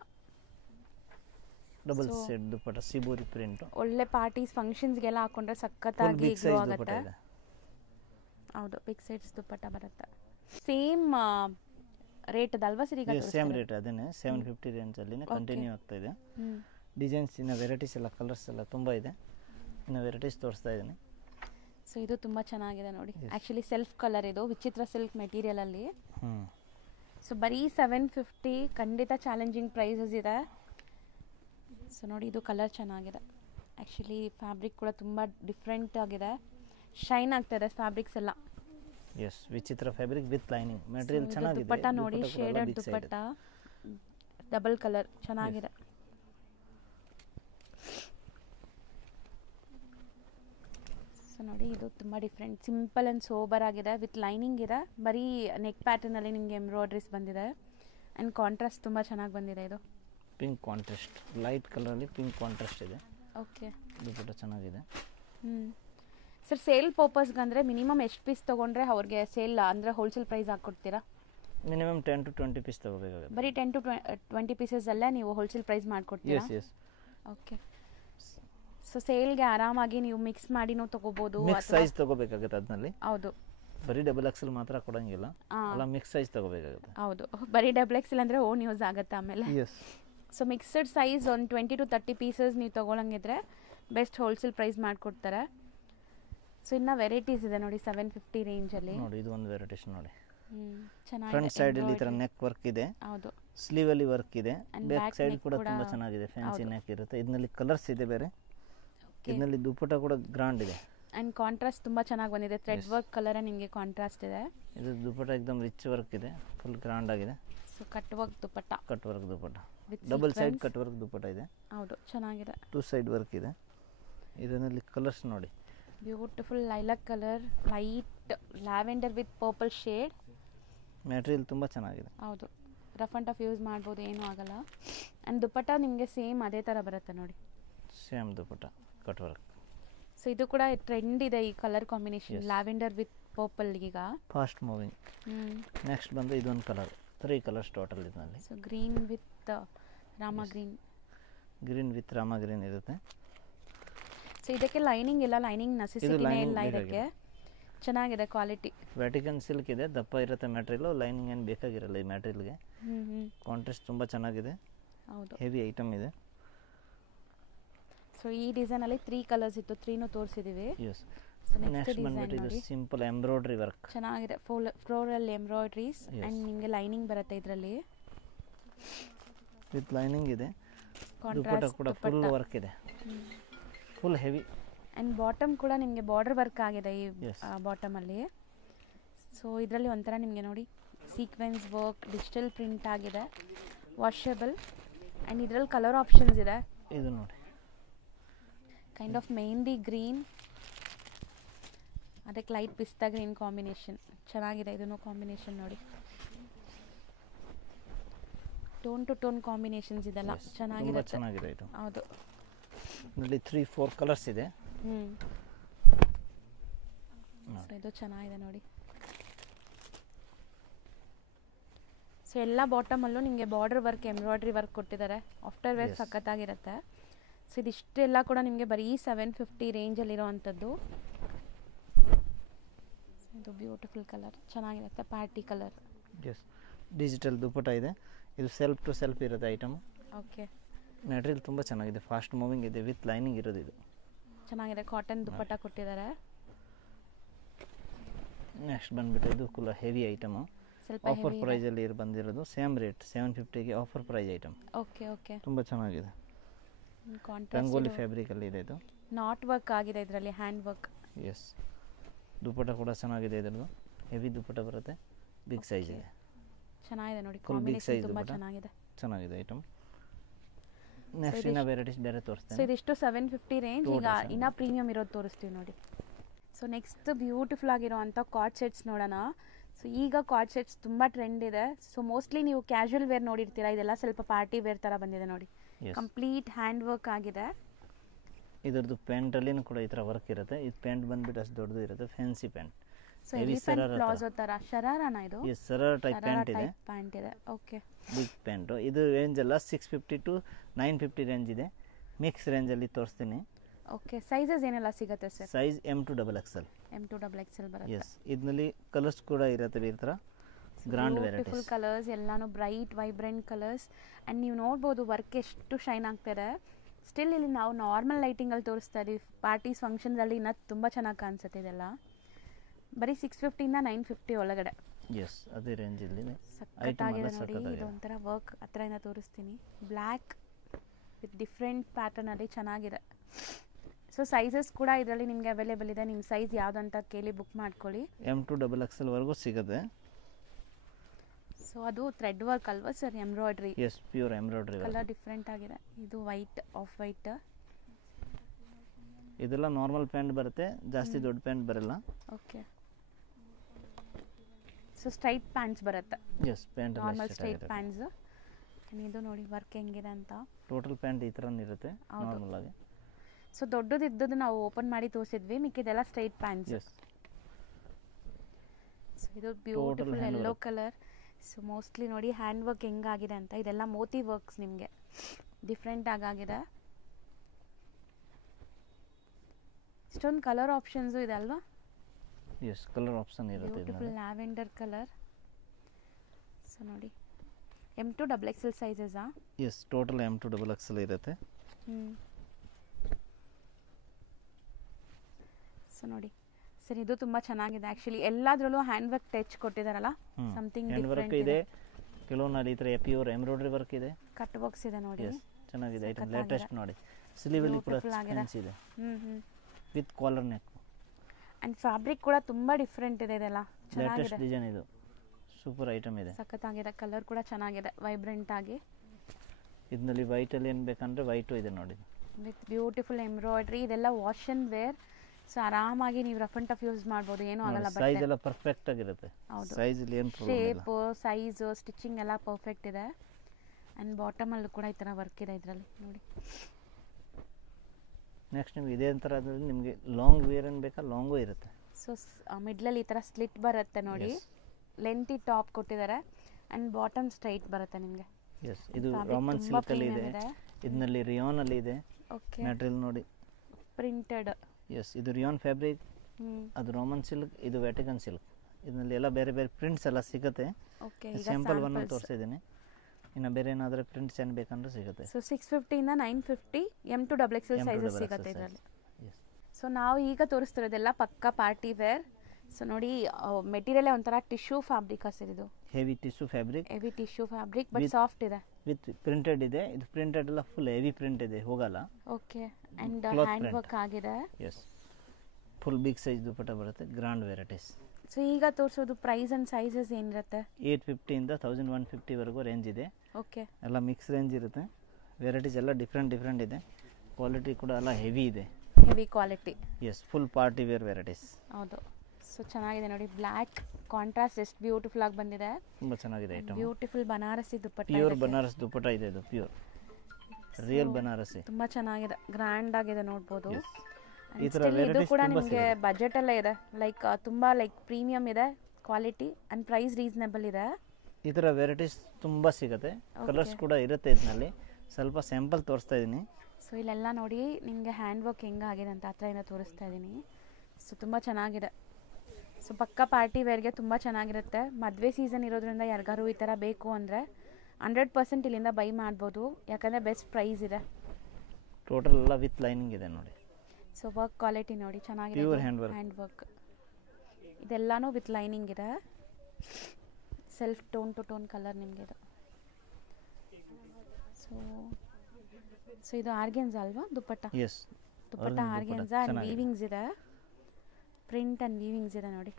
Double set dupatta, shibori print. ಒಳ್ಳೆ ಪಾರ್ಟೀಸ್ ಫಂಕ್ಷನ್ಸ್ಗೆಲ್ಲ ಹಾಕೊಂಡ್ರೆ ಸಖತ್ತಾಗಿ ಗ್ಲೋ ಆಗುತ್ತೆ. ಹೌದು, ಬಿಗ್ ಸೈಡ್ಸ್ ದುಪ್ಪಟ್ಟ ಬರುತ್ತೆ. ಸೇಮ್ ರೇಟ್ ಅದಲ್ವಾ ಸರ್? ಈಗ ಸೇಮ್ ರೇಟ್ ಅದೇನೆ, 750 ರೇಂಜ್ ಅಲ್ಲಿನೇ ಕಂಟಿನ್ಯೂ ಆಗ್ತಾ ಇದೆ. ಡಿಸೈನ್ಸ್ ಇನ್ನು ವೆರೈಟೀಸ್ ಎಲ್ಲ, ಕಲರ್ಸ್ ಎಲ್ಲ ತುಂಬ ಇದೆ. ಇನ್ನು ವೆರೈಟೀಸ್ ತೋರಿಸ್ತಾ ಇದ್ದೀನಿ. ಸೊ ಇದು ತುಂಬ ಚೆನ್ನಾಗಿದೆ ನೋಡಿ. ಆ್ಯಕ್ಚುಲಿ ಸೆಲ್ಫ್ ಕಲರ್ ಇದು, ವಿಚಿತ್ರ ಸಿಲ್ಕ್ ಮೆಟೀರಿಯಲಲ್ಲಿ. ಸೊ ಬರೀ 750, ಖಂಡಿತ ಚಾಲೆಂಜಿಂಗ್ ಪ್ರೈಸಸ್ ಇದೆ. ಸೊ ನೋಡಿ, ಇದು ಕಲರ್ ಚೆನ್ನಾಗಿದೆ. ಆ್ಯಕ್ಚುಲಿ ಫ್ಯಾಬ್ರಿಕ್ ಕೂಡ ತುಂಬ ಡಿಫ್ರೆಂಟ್ ಆಗಿದೆ, ಶೈನ್ ಆಗ್ತಾಯಿದೆ ಫ್ಯಾಬ್ರಿಕ್ಸ್ ಎಲ್ಲ. ಎಸ್, ವಿಚಿತ್ರ ಫ್ಯಾಬ್ರಿಕ್ ವಿತ್ ಲೈನಿಂಗ್ ಮೆಟೀರಿಯಲ್ ಚೆನ್ನಾಗಿದೆ. ದುಪ್ಪಟ್ಟ ನೋಡಿ, ಶೇಡೆಡ್ ದುಪ್ಪಟ್ಟ, ಡಬಲ್ ಕಲರ್ ಚೆನ್ನಾಗಿದೆ. ಸೊ ನೋಡಿ, ಇದು ತುಂಬ ಡಿಫ್ರೆಂಟ್, ಸಿಂಪಲ್ ಆ್ಯಂಡ್ ಸೋಬರ್ ಆಗಿದೆ, ವಿತ್ ಲೈನಿಂಗ್ ಇದೆ. ಬರೀ ನೆಕ್ ಪ್ಯಾಟರ್ನಲ್ಲಿ ನಿಮಗೆ ಎಂಬ್ರಾಯ್ಡ್ರೀಸ್ ಬಂದಿದೆ ಆ್ಯಂಡ್ ಕಾಂಟ್ರಾಸ್ಟ್ ತುಂಬ ಚೆನ್ನಾಗಿ ಬಂದಿದೆ. ಇದು ಪಿಂಕ್ ಕಾಂಟ್ರಾಸ್ಟ್, ಲೈಟ್ ಕಲರಲ್ಲಿ ಪಿಂಕ್ ಕಾಂಟ್ರಾಸ್ಟ್ ಇದೆ. ಓಕೆ, ದುಪ್ಪಟ್ಟ ಚೆನ್ನಾಗಿದೆ. ಸರ್ ಸೇಲ್ ಪರ್ಪಸ್ಗೆ ಅಂದರೆ ಮಿನಿಮಮ್ ಎಷ್ಟು ಪೀಸ್ ತೊಗೊಂಡ್ರೆ ಅವ್ರಿಗೆ ಸೇಲ್ ಅಂದರೆ ಹೋಲ್ಸೇಲ್ ಪ್ರೈಸ್ ಹಾಕ್ಕೊಡ್ತೀರಾ? ಮಿನಿಮಮ್ 10 to 20 ಪೀಸ್ ತೊಗೋಬೇಕಾಗುತ್ತೆ. ಬರೀ 10 to 20 ಪೀಸಸಲ್ಲೇ ನೀವು ಹೋಲ್ಸೇಲ್ ಪ್ರೈಸ್ ಮಾಡಿಕೊಡ್ತೀರಾ? Yes yes. ಓಕೆ, ಸೊ ಸೇಲ್ಗೆ ಆರಾಮಾಗಿ ನೀವು ಮಿಕ್ಸ್ ಮಾಡಿನೂ ತೊಗೋಬೋದು. ಮಿಕ್ಸ್ ಸೈಜ್ ತೊಗೋಬೇಕಾಗುತ್ತೆ ಅದರಲ್ಲಿ. ಹೌದು, ಬರೀ ಡಬಲ್ ಎಕ್ಸೆಲ್ ಮಾತ್ರ ಕೊಡಂಗಿಲ್ಲ, ಅಲ್ಲ ಮಿಕ್ಸ್ ಸೈಜ್ ತೊಗೋಬೇಕಾಗುತ್ತೆ. ಹೌದು, ಬರೀ ಡಬಲ್ ಎಕ್ಸೆಲ್ ಅಂದರೆ ಓನ್ ಯೂಸ್ ಆಗುತ್ತೆ ಆಮೇಲೆ. ಎಸ್. ಸೊ ಮಿಕ್ಸಡ್ ಸೈಜ್ ಒಂದು 20 to 30 ಪೀಸಸ್ ನೀವು ತೊಗೊಳಂಗಿದ್ರೆ ಬೆಸ್ಟ್ ಹೋಲ್ಸೇಲ್ ಪ್ರೈಸ್ ಮಾಡಿಕೊಡ್ತಾರೆ. ಸೊ ಇನ್ನು ವೆರೈಟೀಸ್ ಇದೆ ನೋಡಿ 750 ರೇಂಜಲ್ಲಿ. ನೋಡಿ, ಇದು ಒಂದು ವೆರೈಟೀಸ್ ನೋಡಿ. ಚೆನ್ನಾಗಿದೆ. ಫ್ರಂಟ್ ಸೈಡ್ ಅಲ್ಲಿ ಈ ತರ ನೆಕ್ ವರ್ಕ್ ಇದೆ. ಹೌದು, ಸ್ಲೀವ್ ಅಲ್ಲಿ ವರ್ಕ್ ಇದೆ. ಬ್ಯಾಕ್ ಸೈಡ್ ಕೂಡ ತುಂಬಾ ಚೆನ್ನಾಗಿದೆ, ಫ್ಯಾನ್ಸಿ ನೆಕ್ ಇರುತ್ತೆ. ಇದರಲ್ಲಿ ಕಲರ್ಸ್ ಇದೆ ಬೇರೆ. ಇದರಲ್ಲಿ ದುಪ್ಪಟ್ಟ ಕೂಡ ಗ್ರಾಂಡ್ ಇದೆ. ಅಂಡ್ ಕಾಂಟ್ರಾಸ್ಟ್ ತುಂಬಾ ಚೆನ್ನಾಗಿ ಬಂದಿದೆ. ಥ್ರೆಡ್ ವರ್ಕ್ ಕಲರ್ ನಿಮಗೆ ಕಾಂಟ್ರಾಸ್ಟ್ ಇದೆ. ಇದು ದುಪ್ಪಟ್ಟ ಎಕ್ದಮ್ ರಿಚ್ ವರ್ಕ್ ಇದೆ, ಫುಲ್ ಗ್ರಾಂಡ್ ಆಗಿದೆ. ಸೊ ಕಟ್ ವರ್ಕ್ ದುಪ್ಪಟ್ಟ. ಕಟ್ ವರ್ಕ್ ದುಪ್ಪಟ್ಟ, double side cut work dupatta ಇದೆ. ಹೌದು, ಚೆನ್ನಾಗಿದೆ. 2 ಸೈಡ್ ವರ್ಕ್ ಇದೆ. ಇದರಲ್ಲಿ ಕಲರ್ಸ್ ನೋಡಿ, beautiful lilac colour, light lavender with purple shade. Material ತುಂಬ ಚೆನ್ನಾಗಿದೆ. ಹೌದು, ರಫ್ ಆ್ಯಂಡ್ ಟಫ್ ಯೂಸ್ ಮಾಡ್ಬೋದು, ಏನೂ ಆಗಲ್ಲ. ಆ್ಯಂಡ್ ದುಪ್ಪಟ್ಟ ನಿಮಗೆ ಸೇಮ್ ಅದೇ ಥರ ಬರುತ್ತೆ ನೋಡಿ. ಸೇಮ್ ದುಪ್ಪಟ್ಟ ಕಟ್ ವರ್ಕ್. ಸೊ ಇದು ಕೂಡ ಟ್ರೆಂಡ್ ಇದೆ ಈ colour combination, lavender with purple ಈಗ ಫಾಸ್ಟ್ ಮೂವಿಂಗ್. ನೆಕ್ಸ್ಟ್ ಬಂದು ಇದೊಂದು ಕಲರ್, 3 ಕಲರ್ಸ್ ಟೋಟಲ್ ಇದರಲ್ಲಿ. So green with Rama green. Green with Rama green ಇರುತ್ತೆ. ಸೊ ಇದಕ್ಕೆ ಲೈನಿಂಗ್ ಇಲ್ಲ, ಲೈನಿಂಗ್ ನೆಸೆಸಿಟಿನೇ ಇಲ್ಲ ಇದಕ್ಕೆ. ಚೆನ್ನಾಗಿದೆ ಕ್ವಾಲಿಟಿ. ವ್ಯಾಟಿಕನ್ ಸಿಲ್ಕ್ ಇದೆ, ದಪ್ಪ ಇರುತ್ತೆ ಮೆಟೀರಿಯಲ್, ಲೈನಿಂಗ್ ಏನು ಬೇಕಾಗಿರಲ್ಲ ಈ ಮೆಟೀರಿಯಲ್ಗೆ. ಕಾಂಟ್ರಾಸ್ಟ್ ತುಂಬ ಚೆನ್ನಾಗಿದೆ. ಹೌದು, ಹೆವಿ ಐಟಮ್ ಇದೆ. ಸೊ ಈ ಡಿಸೈನಲ್ಲಿ 3 ಕಲರ್ಸ್ ಇತ್ತು, 3ನೂ ತೋರಿಸಿದ್ದೀವಿ. ಎಸ್. ನೆಕ್ಸ್ಟ್ ಬಂದ್ಬಿಟ್ಟು ಇದು ಸಿಂಪಲ್ ಎಂಬ್ರಾಯ್ಡ್ರಿ ವರ್ಕ್ ಚೆನ್ನಾಗಿದೆ. ಫ್ಲೋರಲ್ ಎಂಬ್ರಾಯ್ಡ್ರೀಸ್ ಆ್ಯಂಡ್ ನಿಮಗೆ ಲೈನಿಂಗ್ ಬರುತ್ತೆ ಇದರಲ್ಲಿ. ವಿತ್ ಲೈನಿಂಗ್ ಇದೆ. ದುಪ್ಪಟ್ಟ ಕೂಡ ಫುಲ್ ವರ್ಕ್ ಇದೆ, ಫುಲ್ ಹೆವಿ. ಆ್ಯಂಡ್ ಬಾಟಮ್ ಕೂಡ ನಿಮಗೆ ಬಾರ್ಡರ್ ವರ್ಕ್ ಆಗಿದೆ ಈ ಬಾಟಮಲ್ಲಿ. ಸೊ ಇದರಲ್ಲಿ ಒಂಥರ ನಿಮಗೆ ನೋಡಿ ಸೀಕ್ವೆನ್ಸ್ ವರ್ಕ್, ಡಿಜಿಟಲ್ ಪ್ರಿಂಟ್ ಆಗಿದೆ, ವಾಷೇಬಲ್. ಆ್ಯಂಡ್ ಇದರಲ್ಲಿ ಕಲರ್ ಆಪ್ಷನ್ಸ್ ಇದೆ. ಇದು ನೋಡಿ, ಕೈಂಡ್ ಆಫ್ ಮೆಹಂದಿ ಗ್ರೀನ್, ಅದಕ್ಕೆ ಲೈಟ್ ಪಿಸ್ತಾ ಗ್ರೀನ್ ಕಾಂಬಿನೇಷನ್ ಚೆನ್ನಾಗಿದೆ. ಇದನ್ನು ಕಾಂಬಿನೇಷನ್ ನೋಡಿ, ಟೋನ್ ಟು ಟೋನ್ ಕಾಂಬಿನೇಷನ್ಸ್ ಇದೆಲ್ಲ ಚೆನ್ನಾಗಿದೆ. ಇದು ಹೌದು, ಇದರಲ್ಲಿ 3-4 ಕಲರ್ಸ್ ಇದೆ. ಸೊ ಇದು ಚೆನ್ನಾಗಿದೆ ನೋಡಿ. ಸೊ ಎಲ್ಲ ಬಾಟಮಲ್ಲೂ ನಿಮಗೆ ಬಾರ್ಡರ್ ವರ್ಕ್, ಎಂಬ್ರಾಯ್ಡ್ರಿ ವರ್ಕ್ ಕೊಟ್ಟಿದ್ದಾರೆ. ಆಫ್ಟರ್ ವೇರ್ ಸಖತ್ತಾಗಿರುತ್ತೆ. ಸೊ ಇದಿಷ್ಟೆಲ್ಲ ಕೂಡ ನಿಮಗೆ ಬರೀ 750 ರೇಂಜಲ್ಲಿರೋವಂಥದ್ದು. ಇದು ಬ್ಯೂಟಿಫುಲ್ ಕಲರ್, ಚೆನ್ನಾಗಿರುತ್ತೆ, party colour. Yes, digital dupatta ಇದೆ. ಇದು ಸೆಲ್ಫ್ ಟು ಸೆಲ್ಫ್ ಇರುತ್ತೆ ಐಟಮ್. ಓಕೆ, ಮೆಟೀರಿಯಲ್ ತುಂಬ ಚೆನ್ನಾಗಿದೆ, ಫಾಸ್ಟ್ ಮೂವಿಂಗ್ ಇದೆ, ವಿತ್ ಲೈನಿಂಗ್ ಇರೋದು. ಇದು ಚೆನ್ನಾಗಿದೆ, ಕಾಟನ್ ದುಪ್ಪಟ್ಟ ಕೊಟ್ಟಿದ್ದಾರೆ. ನೆಕ್ಸ್ಟ್ ಬಂದ್ಬಿಟ್ಟು ಇದು ಕೂಡ ಹೆವಿ ಐಟಮು, ಸ್ವಲ್ಪ ಆಫರ್ ಪ್ರೈಸಲ್ಲಿ ಬಂದಿರೋದು. ಸೇಮ್ ರೇಟ್ 750ಗೆ offer price item. Okay okay, ತುಂಬ ಚೆನ್ನಾಗಿದೆ. ರಂಗೋಲಿ ಫ್ಯಾಬ್ರಿಕಲ್ಲಿ ಇದೆ ಇದು. ನಾಟ್ ವರ್ಕ್ ಆಗಿದೆ ಇದರಲ್ಲಿ, ಹ್ಯಾಂಡ್ ವರ್ಕ್. ಎಸ್, ದುಪ್ಪಟ್ಟ ಕೂಡ ಚೆನ್ನಾಗಿದೆ ಇದರದ್ದು. ಹೆವಿ ದುಪ್ಪಟ್ಟ ಬರುತ್ತೆ, ಬಿಗ್ ಸೈಜ್ ಇದೆ. ಚೆನ್ನಾಗಿದೆ ನೋಡಿ, ಫುಲ್ ಬಿಗ್ ಸೈಜ್ ತುಂಬಾ ದುಪ್ಪಟ್ಟ ಚೆನ್ನಾಗಿದೆ. ಚೆನ್ನಾಗಿದೆ ಐಟಮ್. ನೆಕ್ಸ್ಟ್ ಇನ್ನ ವೆರೈಟೀಸ್ ಬೇರೆ ತೋರಿಸ್ತೇನೆ. ಸೊ ಇದಿಷ್ಟು 750 ರೇಂಜ್. ಈಗ ಇನ್ನ ಪ್ರೀಮಿಯಂ ಇರೋದು ತೋರಿಸ್ತೀವಿ ನೋಡಿ. ಸೊ ನೆಕ್ಸ್ಟ್ ಬ್ಯೂಟಿಫುಲ್ ಆಗಿರೋಂಥ ಕಾರ್ಡ್ ಸೆಟ್ಸ್ ನೋಡೋಣ. ಸೊ ಈಗ ಕಾರ್ಡ್ ಸೆಟ್ಸ್ ತುಂಬ ಟ್ರೆಂಡ್ ಇದೆ. ಸೊ ಮೋಸ್ಟ್ಲಿ ನೀವು ಕ್ಯಾಶುವಲ್ ವೇರ್ ನೋಡಿರ್ತೀರಾ, ಇದೆಲ್ಲ ಸ್ವಲ್ಪ ಪಾರ್ಟಿ ವೇರ್ ಥರ ಬಂದಿದೆ ನೋಡಿ. ಕಂಪ್ಲೀಟ್ ಹ್ಯಾಂಡ್ ವರ್ಕ್ ಆಗಿದೆ. ಇದರದ್ದು ಪ್ಯಾಂಟಲ್ಲಿನೂ ಕೂಡ ಈ ಥರ ವರ್ಕ್ ಇರುತ್ತೆ. ಇದು ಪ್ಯಾಂಟ್ ಬಂದ್ಬಿಟ್ಟು ಅಷ್ಟು ದೊಡ್ಡದು ಇರುತ್ತೆ, fancy pant. So elephant palazzo ಥರ ಶರಾರನ ಇದು? ಎಸ್, ಶರಾರ ಟೈಪ್ ಪ್ಯಾಂಟ್ ಇದೆ. Okay, big pant. ಇದು ರೇಂಜ್ ಎಲ್ಲ 650 to 950 ರೇಂಜ್ ಇದೆ. ಮಿಕ್ಸ್ ರೇಂಜಲ್ಲಿ ತೋರಿಸ್ತೀನಿ. ಓಕೆ, ಸೈಜಸ್ ಏನೆಲ್ಲ ಸಿಗುತ್ತೆ ಸರ್? Size M2XXL. M2XXL ಬರುತ್ತೆ. ಎಸ್, ಇದರಲ್ಲಿ ಕಲರ್ಸ್ ಕೂಡ ಇರುತ್ತೆ ಈ ಥರ ಗ್ರ್ಯಾಂಡ್ ವೆರೈಟೀಸ್. ಬ್ಯೂಟಿಫುಲ್ ಕಲರ್ಸ್, ಎಲ್ಲಾನು ಬ್ರೈಟ್ ವೈಬ್ರೆಂಟ್ ಕಲರ್ಸ್. ಆ್ಯಂಡ್ ನೀವು ನೋಡ್ಬೋದು ವರ್ಕ್ ಎಷ್ಟು ಶೈನ್ ಆಗ್ತಿದೆ. ಸ್ಟಿಲ್ ಇಲ್ಲಿ ನಾವು ನಾರ್ಮಲ್ ಲೈಟಿಂಗಲ್ಲಿ ತೋರಿಸ್ತಾ ಇದೀವಿ. ಪಾರ್ಟೀಸ್ ಫಂಕ್ಷನ್ಸಲ್ಲಿ ಇನ್ನೂ ತುಂಬ ಚೆನ್ನಾಗಿ ಕಾಣಿಸುತ್ತೆ ಇದೆಲ್ಲ. ಬರೀ 650 ಇಂದ 950 ಒಳಗಡೆ. ಎಸ್, ಅದೇ ರೇಂಜ್ ಇಲ್ಲಿ ಸಖತ್ತಾಗಿದೆ ನೋಡಿ. ಇದು ಒಂಥರ ವರ್ಕ್ ಹತ್ರದಿಂದ ತೋರಿಸ್ತೀನಿ. ಬ್ಲ್ಯಾಕ್ ವಿತ್ ಡಿಫ್ರೆಂಟ್ ಪ್ಯಾಟರ್ನಲ್ಲಿ ಚೆನ್ನಾಗಿದೆ. ಸೊ ಸೈಜಸ್ ಕೂಡ ಇದರಲ್ಲಿ ನಿಮಗೆ ಅವೈಲೇಬಲ್ ಇದೆ. ನಿಮ್ಮ ಸೈಜ್ ಯಾವುದಂತ ಕೇಳಿ ಬುಕ್ ಮಾಡ್ಕೊಳ್ಳಿ. M2XXL ವರೆಗೂ ಸಿಗುತ್ತೆ. ಸೊ ಅದು ಥ್ರೆಡ್ ವರ್ಕ್ ಅಲ್ವಾ sir? Embroidery. Yes, pure embroidery. Colour different ಆಗಿದೆ. ಇದು ವೈಟ್, ಆಫ್ ವೈಟ್. ಇದೆಲ್ಲ ನಾರ್ಮಲ್ ಪ್ಯಾಂಟ್ ಬರುತ್ತೆ, ಜಾಸ್ತಿ ದೊಡ್ಡ ಪ್ಯಾಂಟ್ ಬರಲ್ಲ. ಓಕೆ, ಸೊ ಸ್ಟ್ರೈಟ್ ಪ್ಯಾಂಟ್ಸ್ ಬರುತ್ತೆ. Yes, pant normal straight pants. ಇದು ನೋಡಿ ವರ್ಕ್ ಹೆಂಗಿದೆ ಅಂತ. ಟೋಟಲ್ ಪ್ಯಾಂಟ್ ಈ ಥರ ಇರುತ್ತೆ ನಾರ್ಮಲ್ ಆಗಿ. ಸೊ ದೊಡ್ಡದಿದ್ದದ್ದು ನಾವು ಓಪನ್ ಮಾಡಿ ತೋರಿಸಿದ್ವಿ, ಮಿಕ್ಕಿದೆಲ್ಲ ಸ್ಟ್ರೈಟ್ ಪ್ಯಾಂಟ್ಸ್. ಎಸ್, ಸೊ ಇದು beautiful yellow colour. So mostly ನೋಡಿ ಹ್ಯಾಂಡ್ ವರ್ಕ್ ಹೆಂಗಾಗಿದೆ ಅಂತ. ಇದೆಲ್ಲ ಮೋತಿ ವರ್ಕ್ಸ್ ನಿಮಗೆ ಡಿಫ್ರೆಂಟ್ ಆಗಿದೆ. ಇಷ್ಟೊಂದು ಕಲರ್ ಆಪ್ಷನ್ಸು ಇದೆ ಅಲ್ವಾ? ಎಸ್, ಕಲರ್ ಆಪ್ಷನ್ ಇರುತ್ತೆ. Beautiful lavender colour. ಸೊ ನೋಡಿ M2XXL ಸೈಜಸಾ? ಎಸ್, ಟೋಟಲ್ M2XXL ಇರುತ್ತೆ. ಸೊ ನೋಡಿ ಸರ್, ಇದು ತುಂಬ ಚೆನ್ನಾಗಿದೆ ಆ್ಯಕ್ಚುಲಿ. ಎಲ್ಲದರಲ್ಲೂ ಹ್ಯಾಂಡ್ ವರ್ಕ್ ಟಚ್ ಕೊಟ್ಟಿದ್ದಾರಲ್ಲ, ಸಮಥಿಂಗ್ ಡಿಫ್ರೆಂಟ್ ಇದೆ. ಕೆಲವೊಂದು ಈ ಥರ ಪ್ಯೂರ್ ಎಂಬ್ರಾಯ್ಡ್ರಿ ವರ್ಕ್ ಇದೆ, ಕಟ್ ವರ್ಕ್ಸ್ ಇದೆ ನೋಡಿ. ಚೆನ್ನಾಗಿದೆ ಐಟಮ್. ಲೇಟೆಸ್ಟ್ ನೋಡಿ, ಸ್ಲೀವಲ್ಲಿ ಕೂಡ ಫ್ಯಾನ್ಸಿ ಇದೆ with collar neck. And fabric ಕೂಡ ತುಂಬಾ ಡಿಫ್ರೆಂಟ್ ಇದೆ. ಇದೆಲ್ಲ ಲೇಟೆಸ್ಟ್ ಡಿಸೈನ್, ಇದು ಸೂಪರ್ ಐಟಮ್ ಇದೆ. ಸಖತ್ತಾಗಿದೆ. ಕಲರ್ ಕೂಡ ಚೆನ್ನಾಗಿದೆ, ವೈಬ್ರೆಂಟ್ ಆಗಿ. ಇದರಲ್ಲಿ ವೈಟ್ ಅಲ್ಲಿ ಏನು ಬೇಕಂದ್ರೆ ವೈಟು ಇದೆ ನೋಡಿ, ವಿತ್ ಬ್ಯೂಟಿಫುಲ್ ಎಂಬ್ರಾಯ್ಡ್ರಿ. ಇದೆಲ್ಲ ವಾಶ್ ಅಂಡ್ ವೇರ್. ಸೊ ಆರಾಮಾಗಿ ನೀವು ರಫ್ ಅಂಡ್ ಟಫ್ ಯೂಸ್ ಮಾಡ್ಬೋದು, ಏನೂ ಆಗಲ್ಲ. ಸೈಜ್ ಎಲ್ಲ ಪರ್ಫೆಕ್ಟ್ ಆಗಿರುತ್ತೆ. ಸೈಜ್ ಅಲ್ಲಿ ಏನು ಪ್ರಾಬ್ಲಮ್ ಇಲ್ಲ. ಶೇಪ್, ಸೈಜ್, ಸ್ಟಿಚಿಂಗ್ ಎಲ್ಲ ಪರ್ಫೆಕ್ಟ್ ಇದೆ. ಅಂಡ್ ಬಾಟಮ್ ಅಲ್ಲೂ ಕೂಡ ಈ ತರ ವರ್ಕ್ ಇದೆ ಇದರಲ್ಲಿ ನೋಡಿ. ನೆಕ್ಸ್ಟ್ ನಿಮಗೆ ಇದೇ ಥರ ನಿಮಗೆ ಲಾಂಗ್ ವೇರ್ ಏನು ಬೇಕಾ ಲಾಂಗು ಇರುತ್ತೆ. ಸೊ ಮಿಡ್ಲಲ್ಲಿ ಈ ಥರ ಸ್ಲಿಟ್ ಬರುತ್ತೆ ನೋಡಿ. ಲೆಂತಿ ಟಾಪ್ ಕೊಟ್ಟಿದ್ದಾರೆ ಅಂಡ್ ಬಾಟಮ್ ಸ್ಟ್ರೈಟ್ ಬರುತ್ತೆ ನಿಮಗೆ. ಎಸ್, ಇದು ರಾಮನ್ ಸಿಲ್ಕ್ ಅಲ್ಲಿ ಇದೆ. ಇದರಲ್ಲಿ ರಿಯಾನ್ ಅಲ್ಲಿ ಇದೆ. ಓಕೆ, ಮೆಟೀರಿಯಲ್ ನೋಡಿ ಪ್ರಿಂಟೆಡ್. ಎಸ್, ಇದು ರಿಯಾನ್ ಫ್ಯಾಬ್ರಿಕ್, ಅದು ರಾಮನ್ ಸಿಲ್ಕ್, ಇದು ವ್ಯಾಟಿಕನ್ ಸಿಲ್ಕ್. ಇದರಲ್ಲಿ ಎಲ್ಲ ಬೇರೆ ಬೇರೆ ಪ್ರಿಂಟ್ಸ್ ಎಲ್ಲ ಸಿಗುತ್ತೆ. ಓಕೆ, ಸ್ಯಾಂಪಲ್ ಒನ್ ತೋರಿಸಿದ್ದೀನಿ. ಇನ್ನು ಬೇರೆ ಏನಾದರೂ ಪ್ರಿಂಟ್ಸ್ ಏನು ಬೇಕಂದ್ರೆ ಸಿಗುತ್ತೆ. ಸೊ 650 ಇಂದ 950 M2XXL ಸೈಜಸ್ ಸಿಗುತ್ತೆ ಇದರಲ್ಲಿ. ಸೊ ನಾವು ಈಗ ತೋರಿಸ್ತಿರೋದೆಲ್ಲ ಪಕ್ಕಾ ಪಾರ್ಟಿ ವೇರ್. ಸೊ ನೋಡಿ ಮೆಟೀರಿಯಲ್ ಒಂಥರ ಟಿಶ್ಯೂ ಫ್ಯಾಬ್ರಿಕ್ ಹಸಿರು. ಇದು heavy tissue fabric. Heavy tissue fabric but soft ಇದೆ. ವಿತ್ ಪ್ರಿಂಟೆಡ್ ಇದೆ. ಇದು ಪ್ರಿಂಟೆಡ್ ಎಲ್ಲ ಫುಲ್ ಹೆವಿ ಪ್ರಿಂಟ್ ಇದೆ, ಹೋಗಲ್ಲ. ಓಕೆ, ಅಂಡ್ ಹ್ಯಾಂಡ್ ವರ್ಕ್ ಆಗಿದೆ. Yes, full big size dupatta ಬರುತ್ತೆ, ಗ್ರ್ಯಾಂಡ್ ವೆರೈಟೀಸ್. ಸೊ ಈಗ ತೋರಿಸೋದು ಪ್ರೈಸ್ ಅಂಡ್ ಸೈಜಸ್ ಏನಿರುತ್ತೆ? 850 ಇಂದ 1150 ವರೆಗೂ ರೇಂಜ್ ಇದೆ. ಓಕೆ, ಎಲ್ಲ ಮಿಕ್ಸ್ ರೇಂಜ್ ಇರುತ್ತೆ. ವೆರೈಟೀಸ್ ಎಲ್ಲ ಡಿಫ್ರೆಂಟ್ ಡಿಫ್ರೆಂಟ್ ಇದೆ. ಕ್ವಾಲಿಟಿ ಕೂಡ ಎಲ್ಲ ಹೆವಿ ಇದೆ, heavy quality. Yes, full party wear varieties. ಹೌದು. ಸೊ ಚೆನ್ನಾಗಿದೆ ನೋಡಿ, ಬ್ಲ್ಯಾಕ್ ಕಾಂಟ್ರಾಸ್ಟ್ ಎಷ್ಟು ಬ್ಯೂಟಿಫುಲ್ ಆಗಿ ಬಂದಿದೆ. ತುಂಬ ಚೆನ್ನಾಗಿದೆ item. Beautiful Banarasi dupatta, pure Banaras dupatta ಇದೆ. ಇದು ಪ್ಯೂರ್ ರಿಯಲ್ ಬನಾರಸಿ. ತುಂಬಾ ಚೆನ್ನಾಗಿದೆ, ಗ್ರ್ಯಾಂಡ್ ಆಗಿದೆ ನೋಡ್ಬೋದು. ಈ ತರ ಇದು ಕೂಡ ನಿಮಗೆ ಬಜೆಟ್ ಅಲ್ಲೇ ಇದೆ. ಲೈಕ್ ತುಂಬಾ ಲೈಕ್ ಪ್ರೀಮಿಯಂ ಇದೆ, ಕ್ವಾಲಿಟಿ ಅಂಡ್ ಪ್ರೈಸ್ ರೀಸನೇಬಲ್ ಇದೆ. ಈ ಥರ ವೆರೈಟೀಸ್ ತುಂಬ ಸಿಗುತ್ತೆ. ಕಲರ್ಸ್ ಕೂಡ ಇರುತ್ತೆ ಇದರಲ್ಲಿ. ಸ್ವಲ್ಪ ಸ್ಯಾಂಪಲ್ ತೋರಿಸ್ತಾ ಇದ್ದೀನಿ. ಸೊ ಇಲ್ಲೆಲ್ಲ ನೋಡಿ ನಿಮಗೆ ಹ್ಯಾಂಡ್ ವರ್ಕ್ ಹೆಂಗಾಗಿದೆ ಅಂತ ಹತ್ರದಿಂದ ತೋರಿಸ್ತಾ ಇದ್ದೀನಿ. ಸೊ ತುಂಬ ಚೆನ್ನಾಗಿದೆ. ಸೊ ಪಕ್ಕ ಪಾರ್ಟಿ ವೇರ್ಗೆ ತುಂಬ ಚೆನ್ನಾಗಿರುತ್ತೆ. ಮದುವೆ ಸೀಸನ್ ಇರೋದ್ರಿಂದ ಯಾರಿಗಾರು ಈ ಥರ ಬೇಕು ಅಂದರೆ 100% ಇಲ್ಲಿಂದ ಬೈ ಮಾಡ್ಬೋದು, ಯಾಕಂದರೆ ಬೆಸ್ಟ್ ಪ್ರೈಸ್ ಇದೆ. ಟೋಟಲ್ ಎಲ್ಲ ವಿತ್ ಲೈನಿಂಗ್ ಇದೆ ನೋಡಿ. ಸೊ ವರ್ಕ್ ಕ್ವಾಲಿಟಿ ನೋಡಿ ಚೆನ್ನಾಗಿದೆ, Pure hand work. Hand work. ಇದೆಲ್ಲಾನು ವಿತ್ ಲೈನಿಂಗ್ ಇದೆ, self tone to tone colour ನಿಮಗೆ ಇದು. ಸೊ ಇದು ಆರ್ಗೆನ್ಸ್ ಅಲ್ವಾ dupatta? Yes, dupatta organza and weavings ಇದೆ, ಪ್ರಿಂಟ್ ಆ್ಯಂಡ್ ವೀವಿಂಗ್ಸ್ ಇದೆ ನೋಡಿ.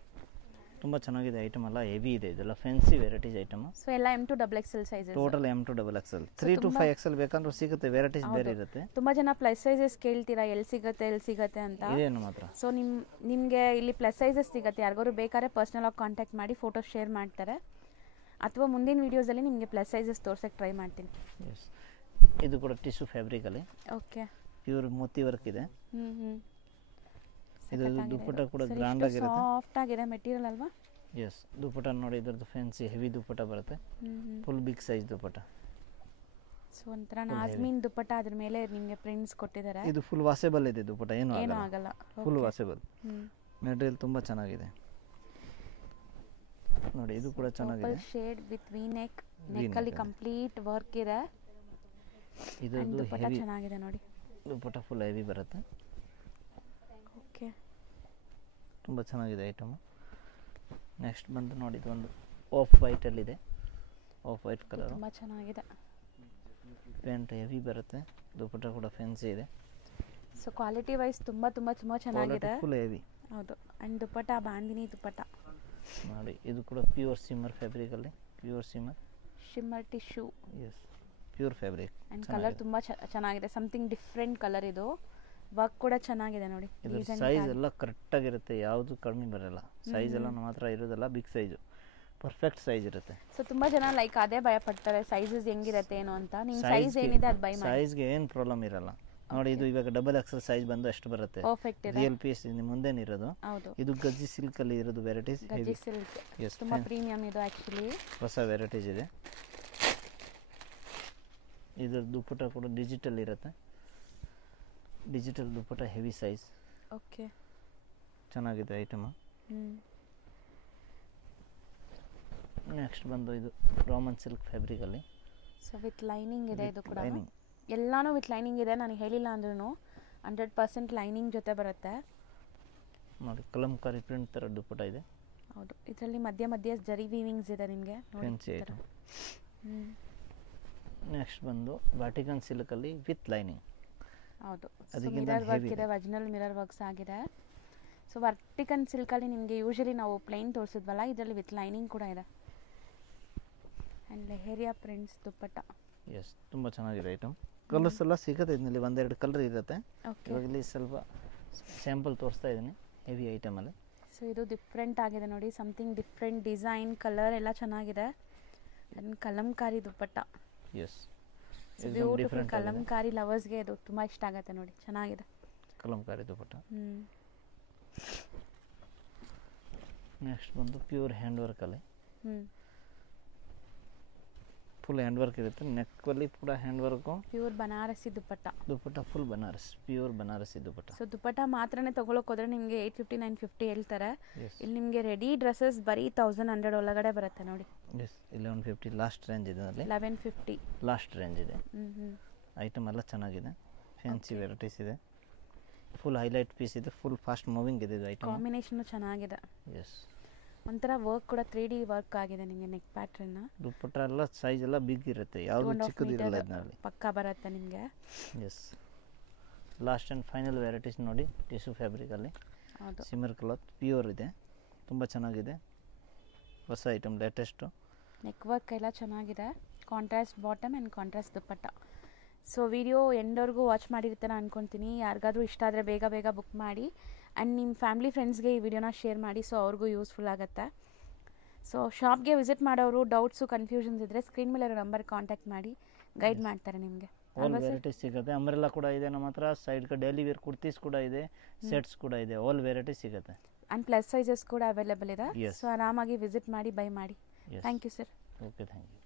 ತುಂಬ ಚೆನ್ನಾಗಿದೆ ಐಟಮ್ ಎಲ್ಲ, ಹೆವಿ ಇದೆ, ಇದೆಲ್ಲ ಫ್ಯಾನ್ಸಿ ವೆರೈಟೀಸ್ ಐಟಮ್. ಸೊ ಎಲ್ಲ M2 XXL sizes, total M2 XXL, 3 to 5XL ಬೇಕಂದ್ರೂ ಸಿಗುತ್ತೆ, ವೆರೈಟೀಸ್ ಬೇರೆ ಇರುತ್ತೆ. ತುಂಬ ಜನ ಪ್ಲಸ್ ಸೈಜಸ್ ಕೇಳ್ತೀರಾ, ಎಲ್ಲಿ ಸಿಗುತ್ತೆ ಅಂತ. ಇದೇನು ಮಾತ್ರ. ಸೊ ನಿಮಗೆ ಇಲ್ಲಿ ಪ್ಲಸ್ ಸೈಜಸ್ ಸಿಗುತ್ತೆ, ಯಾರಿಗಾದ್ರು ಬೇಕಾದ್ರೆ ಪರ್ಸ್ನಲ್ ಆಗಿ ಕಾಂಟ್ಯಾಕ್ಟ್ ಮಾಡಿ ಫೋಟೋಸ್ ಶೇರ್ ಮಾಡ್ತಾರೆ, ಅಥವಾ ಮುಂದಿನ ವೀಡಿಯೋಸಲ್ಲಿ ನಿಮಗೆ ಪ್ಲಸ್ ಸೈಜಸ್ ತೋರ್ಸಕ್ಕೆ ಟ್ರೈ ಮಾಡ್ತೀನಿ. ಎಸ್, ಇದು ಕೂಡ ಟಿಶ್ಯೂ ಫ್ಯಾಬ್ರಿಕಲ್ಲಿ ಓಕೆ, ಪ್ಯೂರ್ ಮೋತಿ ವರ್ಕ್ ಇದೆ. ಇದು ದುಪ್ಪಟ್ಟ ಕೂಡ ಸರಿ, ಗ್ರ್ಯಾಂಡ್ ಆಗಿರುತ್ತೆ, ಸಾಫ್ಟ್ ಆಗಿದೆ ಮೆಟೀರಿಯಲ್ ಅಲ್ವಾ? ಎಸ್. ದುಪ್ಪಟ್ಟ ನೋಡಿ, ಇದ್ರದ್ದು ಫ್ಯಾನ್ಸಿ ಹೆವಿ ದುಪ್ಪಟ್ಟ ಬರುತ್ತೆ, ಫುಲ್ ಬಿಗ್ ಸೈಜ್ ದುಪ್ಪಟ್ಟ. ಸೊ ಒಂಥರ ನಾಜ್ಮೀನ್ ದುಪ್ಪಟ್ಟ, ಅದ್ರ ಮೇಲೆ ನಿಮಗೆ ಪ್ರಿಂಟ್ಸ್ ಕೊಟ್ಟಿದ್ದಾರೆ. ಇದು ಫುಲ್ ವಾಸೇಬಲ್ ಇದೆ ದುಪ್ಪಟ್ಟ, ಏನು ಆಗಲ್ಲ, ಫುಲ್ ವಾಸೇಬಲ್. ಮೆಟೀರಿಯಲ್ ತುಂಬ ಚೆನ್ನಾಗಿದೆ ನೋಡಿ, ಇದು ಕೂಡ ಚೆನ್ನಾಗಿದೆ. ಶೇಡ್ ವಿತ್ ವಿ ನೆಕ್ ಅಲ್ಲಿ ಕಂಪ್ಲೀಟ್ ವರ್ಕ್ ಇದೆ. ಇದೊಂದು ದುಪ್ಪಟ್ಟ ಹೆವಿ ಚೆನ್ನಾಗಿದೆ ನೋಡಿ, ದುಪ್ಪಟ್ಟ ಫುಲ್ ಹೆವಿ ಬರುತ್ತೆ. ಓಕೆ, ತುಂಬ ಚೆನ್ನಾಗಿದೆ ಐಟಮ್. ನೆಕ್ಸ್ಟ್ ಬಂದು ನೋಡಿ, ಇದೊಂದು ಆಫ್ ವೈಟಲ್ಲಿದೆ, ಆಫ್ ವೈಟ್ ಕಲರ್, ತುಂಬ ಚೆನ್ನಾಗಿದೆ. ಪ್ಯಾಂಟ್ ಹೆವಿ ಬರುತ್ತೆ, ದುಪ್ಪಟ್ಟ ಕೂಡ ಫ್ಯಾನ್ಸಿ ಇದೆ. ಸೊ ಕ್ವಾಲಿಟಿ ವೈಸ್ ತುಂಬ ಚೆನ್ನಾಗಿದೆ, ಫುಲ್ ಹೆವಿ. ಹೌದು. ಆ್ಯಂಡ್ ದುಪ್ಪಟ್ಟ ಬಾಂದಿನಿ ದುಪ್ಪಟ್ಟ ನೋಡಿ, ಇದು ಕೂಡ ಪ್ಯೂರ್ ಸಿಮ್ಮರ್ ಫ್ಯಾಬ್ರಿಕಲ್ಲಿ, pure shimmer tissue. Yes, pure fabric. And colour ತುಂಬ ಚೆನ್ನಾಗಿದೆ, ಸಮಥಿಂಗ್ ಡಿಫ್ರೆಂಟ್ ಕಲರ್. ಇದು ವರ್ಕ್ ಕೂಡ ಚೆನ್ನಾಗಿದೆ ನೋಡಿ. ಇದ್ರ ಸೈಜ್ ಎಲ್ಲ ಕರೆಕ್ಟಾಗಿರುತ್ತೆ, ಯಾವುದು ಕಡಿಮೆ ಬರಲ್ಲ. ಸೈಜ್ ಎಲ್ಲ ಮಾತ್ರ ಇರೋದಲ್ಲ, ಬಿಗ್ ಸೈಜು, ಪರ್ಫೆಕ್ಟ್ ಸೈಜ್ ಇರುತ್ತೆ. ಸೊ ತುಂಬ ಜನ ಲೈಕ್ ಅದೇ ಭಯ ಪಡ್ತಾರೆ, ಸೈಜಸ್ ಹೆಂಗಿರುತ್ತೆ ಏನು ಅಂತ. ನಿಮ್ಮ ಸೈಜ್ ಏನಿದೆ ಅದು ಬೈ ಮಾಡಿ. ಸೈಜ್ಗೆ ಏನು ಪ್ರಾಬ್ಲಮ್ ಇರಲ್ಲ ನೋಡಿ. ಇದು ಇವಾಗ XXL ಸೈಜ್ ಬಂದು ಎಷ್ಟು ಬರುತ್ತೆ, ಪರ್ಫೆಕ್ಟ್ ಇದೆ. ರಿಯಲ್ ಪೀಸ್ ಮುಂದೆನಿರೋದು. ಹೌದು, ಇದು ಗಜ್ಜಿ ಸಿಲ್ಕ್ ಅಲ್ಲಿ ಇರೋದು ವೆರೈಟೀಸ್, ಗಜ್ಜಿ ಸಿಲ್ಕ್ ಎಸ್, ತುಂಬ ಪ್ರೀಮಿಯಂ ಇದು ಆ್ಯಕ್ಚುಲಿ. ಹೊಸ ವೆರೈಟೀಸ್ ಇದೆ. ಇದ್ರ ದುಪ್ಪಟ್ಟ ಕೂಡ ಡಿಜಿಟಲ್ ಇರುತ್ತೆ, digital dupatta heavy size. Okay, ಚೆನ್ನಾಗಿದೆ ಐಟಮ್. ನೆಕ್ಸ್ಟ್ ಬಂದು ಇದು ರಾಮನ್ ಸಿಲ್ಕ್ ಫ್ಯಾಬ್ರಿಕಲ್ಲಿ, ಸೊ ವಿತ್ ಲೈನಿಂಗ್ ಇದೆ. ಇದು ಕೂಡ ಎಲ್ಲಾನು ವಿತ್ ಲೈನಿಂಗ್ ಇದೆ, ನಾನು ಹೇಳಿಲ್ಲ ಅಂದ್ರೂ 100% ಲೈನಿಂಗ್ ಜೊತೆ ಬರುತ್ತೆ ನೋಡಿ. ಕಲಂಕಾರಿ ಪ್ರಿಂಟ್ ಥರ ದುಪ್ಪಟ್ಟ ಇದೆ. ಹೌದು, ಇದರಲ್ಲಿ ಮಧ್ಯ ಜರಿ ವೀವಿಂಗ್ಸ್ ಇದೆ ನಿಮಗೆ. Fancy item. ನೆಕ್ಸ್ಟ್ ಬಂದು ವಾಟಿಕನ್ ಸಿಲ್ಕಲ್ಲಿ ವಿತ್ ಲೈನಿಂಗ್. ಹೌದು, ಮಿರರ್ ವರ್ಕ್ ಇದೆ, ಒರಿಜಿನಲ್ ಮಿರರ್ ವರ್ಕ್ಸ್ ಆಗಿದೆ. ಸೊ ವರ್ಟಿಕನ್ ಸಿಲ್ಕಲ್ಲಿ ನಿಮಗೆ ಯೂಶಲಿ ನಾವು ಪ್ಲೈನ್ ತೋರಿಸಿದ್ವಲ್ಲ, ಇದರಲ್ಲಿ ವಿತ್ ಲೈನಿಂಗ್ ಕೂಡ ಇದೆ. And leheriya prints dupatta. Yes, ತುಂಬ ಚೆನ್ನಾಗಿದೆ ಐಟಮ್. ಕಲರ್ಸ್ ಎಲ್ಲ ಸಿಗುತ್ತೆ ಇದರಲ್ಲಿ, ಒಂದೆರಡು ಕಲರ್ ಇರುತ್ತೆ. ಇವಾಗ ಇಲ್ಲಿ ಸ್ವಲ್ಪ ಸ್ಯಾಂಪಲ್ ತೋರಿಸ್ತಾ ಇದ್ದೀನಿ ಹೆವಿ ಐಟಮಲ್ಲಿ. ಸೊ ಇದು ಡಿಫ್ರೆಂಟ್ ಆಗಿದೆ ನೋಡಿ, ಸಮಥಿಂಗ್ ಡಿಫ್ರೆಂಟ್ ಡಿಸೈನ್, ಕಲರ್ ಎಲ್ಲ ಚೆನ್ನಾಗಿದೆ. And kalamkari dupatta. Yes, beautiful kalamkari ಲವರ್ಸ್ಗೆ ಇದು ತುಂಬ ಇಷ್ಟ ಆಗುತ್ತೆ ನೋಡಿ, ಚೆನ್ನಾಗಿದೆ ಕಲಂಕಾರಿ ದುಪ್ಪಟ್ಟ. ನೆಕ್ಸ್ಟ್ ಬಂದು ಪ್ಯೂರ್ ಹ್ಯಾಂಡ್ ವರ್ಕಲ್ಲಿ, ಫುಲ್ ಹ್ಯಾಂಡ್ ವರ್ಕ್ ಇರುತ್ತೆ. ನೆಕ್ಕಲ್ಲಿ ಕೂಡ hand work, pure Banarasi dupatta. Dupatta full Banaras, pure Banarasi dupatta. So dupatta ಮಾತ್ರನೇ ತಗೊಳಕ್ ಹೋದ್ರೆ ನಿಮಗೆ 850 950 ಹೇಳ್ತಾರೆ. ಇಲ್ಲಿ ನಿಮಗೆ ರೆಡಿ ಡ್ರೆಸ್ಸಸ್ ಬರೀ 1100 ಒಳಗಡೆ ಬರುತ್ತೆ ನೋಡಿ. ಎಸ್, 1150 ಲಾಸ್ಟ್ ರೇಂಜ್ ಇದೆ, 1150 ಲಾಸ್ಟ್ ರೇಂಜ್ ಇದೆ. ಐಟಮ್ ಎಲ್ಲ ಚೆನ್ನಾಗಿದೆ, ಫ್ಯಾನ್ಸಿ ವೆರೈಟೀಸ್ ಇದೆ, ಫುಲ್ ಹೈಲೈಟ್ ಪೀಸ್ ಇದೆ, ಫುಲ್ ಫಾಸ್ಟ್ ಮೂವಿಂಗ್ ಇದೆ. ಇದು ಐಟಮ್ ಕಾಂಬಿನೇಷನ್ ಚೆನ್ನಾಗಿದೆ. ಎಸ್, ಒಂಥರ ವರ್ಕ್ ಕೂಡ 3D ವರ್ಕ್ ಆಗಿದೆ ನಿಮಗೆ. ನೆಕ್ ಪ್ಯಾಟ್ರನ್, ದುಪ್ಪಟ್ಟ ಎಲ್ಲ ಸೈಜ್ ಎಲ್ಲ ಬಿಗ್ ಇರುತ್ತೆ, ಯಾವುದು ಚಿಕ್ಕದಿರಲ್ಲ ಇದರಲ್ಲಿ, ಪಕ್ಕ ಬರುತ್ತೆ ನಿಮಗೆ. Yes, last and final varieties ನೋಡಿ, ಟಿಶ್ಯೂ ಫ್ಯಾಬ್ರಿಕಲ್ಲಿ. ಹೌದು, ಸಿಮರ್ ಕ್ಲಾತ್ ಪ್ಯೂರ್ ಇದೆ, ತುಂಬ ಚೆನ್ನಾಗಿದೆ, ಹೊಸ ಐಟಮ್, ಲೇಟೆಸ್ಟು. ನೆಕ್ ವರ್ಕ್ ಎಲ್ಲ ಚೆನ್ನಾಗಿದೆ, contrast bottom and contrast dupatta. So video ಎಂಡ್ವರೆಗೂ ವಾಚ್ ಮಾಡಿರ್ತಾರೆ ಅನ್ಕೊತೀನಿ. ಯಾರಿಗಾದ್ರೂ ಇಷ್ಟ ಆದರೆ ಬೇಗ ಬುಕ್ ಮಾಡಿ. ಆ್ಯಂಡ್ ನಿಮ್ಮ ಫ್ಯಾಮಿಲಿ ಫ್ರೆಂಡ್ಸ್ಗೆ ಈ ವಿಡಿಯೋನ ಶೇರ್ ಮಾಡಿ, ಸೊ ಅವ್ರಿಗೂ ಯೂಸ್ಫುಲ್ ಆಗುತ್ತೆ. ಸೊ ಶಾಪ್ಗೆ ವಿಸಿಟ್ ಮಾಡೋರು ಡೌಟ್ಸು ಕನ್ಫ್ಯೂಷನ್ಸ್ ಇದ್ದರೆ ಸ್ಕ್ರೀನ್ ಮೇಲೆ ನಂಬರ್ ಕಾಂಟ್ಯಾಕ್ಟ್ ಮಾಡಿ, ಗೈಡ್ ಮಾಡ್ತಾರೆ ನಿಮಗೆ. ಆಲ್ ವೆರೈಟೀಸ್ ಸಿಗುತ್ತೆ. ಅಂಬ್ರೆಲ್ಲಾ ಕೂಡ ಇದೆ ನಮ್ಮ ಹತ್ರ, ಸೈಡ್ಗೆ ಡೈಲಿ ವೇರ್ ಕುರ್ತೀಸ್ ಕೂಡ ಇದೆ, ಸೆಟ್ಸ್ ಕೂಡ ಇದೆ, ಆಲ್ ವೆರೈಟೀಸ್ ಸಿಗುತ್ತೆ. ಆ್ಯಂಡ್ ಪ್ಲಸ್ ಸೈಜಸ್ ಕೂಡ ಅವೈಲೇಬಲ್ ಇದೆ. ಸೊ ಆರಾಮಾಗಿ ವಿಸಿಟ್ ಮಾಡಿ, ಬೈ ಮಾಡಿ. Thank you sir. Okay, thank you.